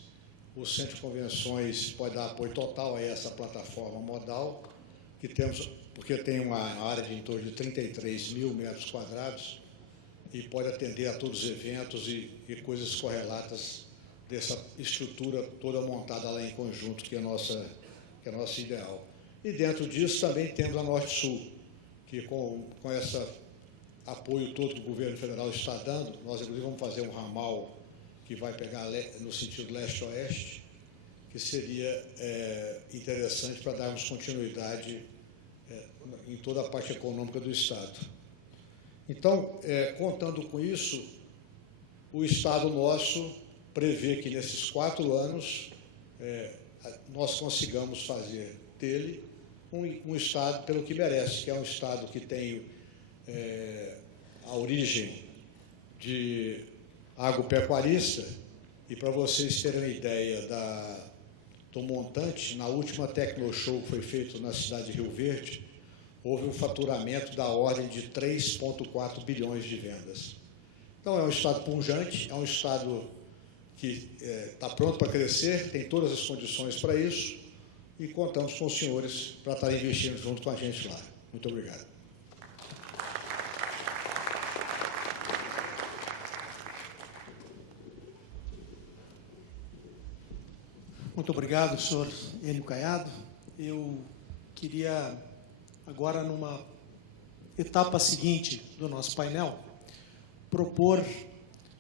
O Centro de Convenções pode dar apoio total a essa plataforma modal, que temos, porque tem uma área de em torno de 33 mil metros quadrados e pode atender a todos os eventos e coisas correlatas dessa estrutura toda montada lá em conjunto, que é nosso ideal. E dentro disso também temos a Norte-Sul, que com esse apoio todo que o governo federal está dando, nós inclusive vamos fazer um ramal que vai pegar no sentido leste-oeste, que seria interessante para darmos continuidade em toda a parte econômica do Estado. Então, contando com isso, o Estado nosso prevê que nesses 4 anos nós consigamos fazer dele um Estado pelo que merece, que é um Estado que tem a origem de agropecuarista, e para vocês terem uma ideia do montante, na última Tecnoshow que foi feito na cidade de Rio Verde, houve um faturamento da ordem de 3,4 bilhões de vendas. Então, é um Estado pujante, é um Estado que está pronto para crescer, tem todas as condições para isso, e contamos com os senhores para estarem investindo junto com a gente lá. Muito obrigado. Muito obrigado, senhor Enio Caiado. Eu queria, agora, numa etapa seguinte do nosso painel, propor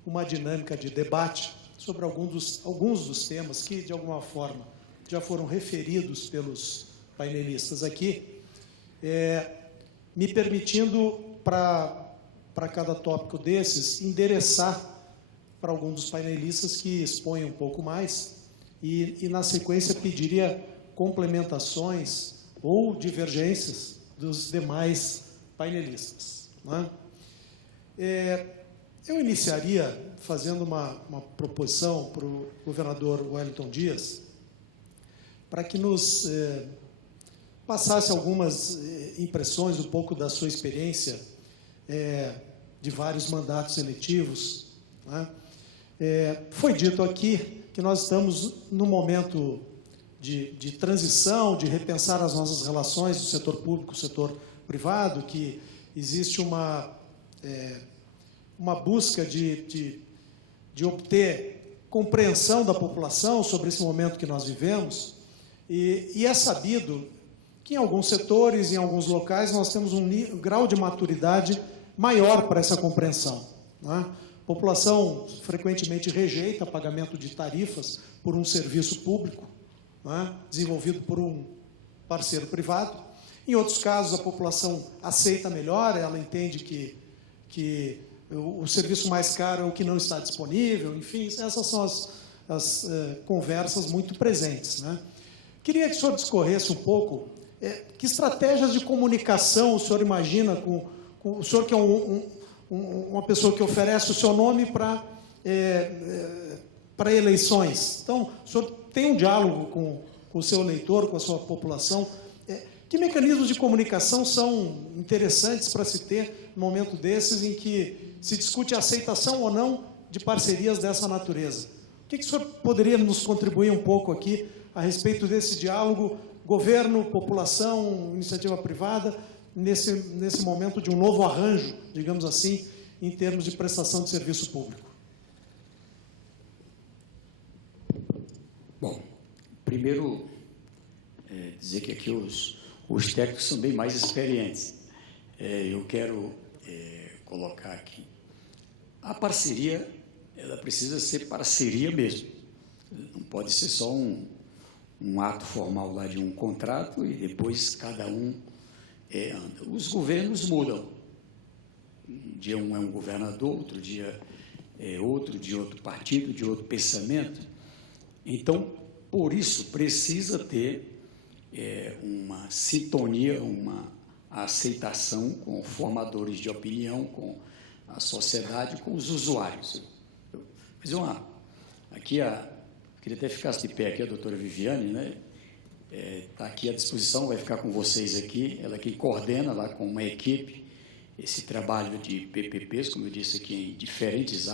uma dinâmica de debate sobre alguns dos temas que, de alguma forma, já foram referidos pelos painelistas aqui, me permitindo, para cada tópico desses, endereçar para algum dos painelistas que expõem um pouco mais e na sequência, pediria complementações ou divergências dos demais painelistas. Não é? Eu iniciaria fazendo uma proposição para o governador Wellington Dias, para que nos passasse algumas impressões, um pouco da sua experiência de vários mandatos eletivos. Não é? Foi dito aqui que nós estamos num momento de transição, de repensar as nossas relações do setor público, do setor privado, que existe uma busca de obter compreensão da população sobre esse momento que nós vivemos, e é sabido que em alguns setores, em alguns locais, nós temos um grau de maturidade maior para essa compreensão. Não é? A população frequentemente rejeita pagamento de tarifas por um serviço público, não é? Desenvolvido por um parceiro privado. Em outros casos, a população aceita melhor, ela entende que o serviço mais caro é o que não está disponível, enfim, essas são as conversas muito presentes. Né? Queria que o senhor discorresse um pouco que estratégias de comunicação o senhor imagina, o senhor que é um uma pessoa que oferece o seu nome para eleições. Então, o senhor tem um diálogo com o seu eleitor, com a sua população. Que mecanismos de comunicação são interessantes para se ter no momento desses em que se discute a aceitação ou não de parcerias dessa natureza? O que o senhor poderia nos contribuir um pouco aqui a respeito desse diálogo governo, população, iniciativa privada, nesse momento de um novo arranjo, digamos assim, em termos de prestação de serviço público? Bom, primeiro, dizer que aqui os técnicos são bem mais experientes. Eu quero colocar aqui. A parceria, ela precisa ser parceria mesmo. Não pode ser só um ato formal lá de um contrato e depois cada um anda. Os governos mudam. Um dia um é um governador, outro dia é outro, de outro partido, de outro pensamento. Então, por isso, precisa ter uma sintonia, uma aceitação com formadores de opinião, com a sociedade, com os usuários. Mas aqui, queria até ficar de pé aqui a doutora Viviane, né? Está aqui à disposição, vai ficar com vocês aqui, ela que coordena lá com uma equipe esse trabalho de PPPs, como eu disse aqui, em diferentes áreas.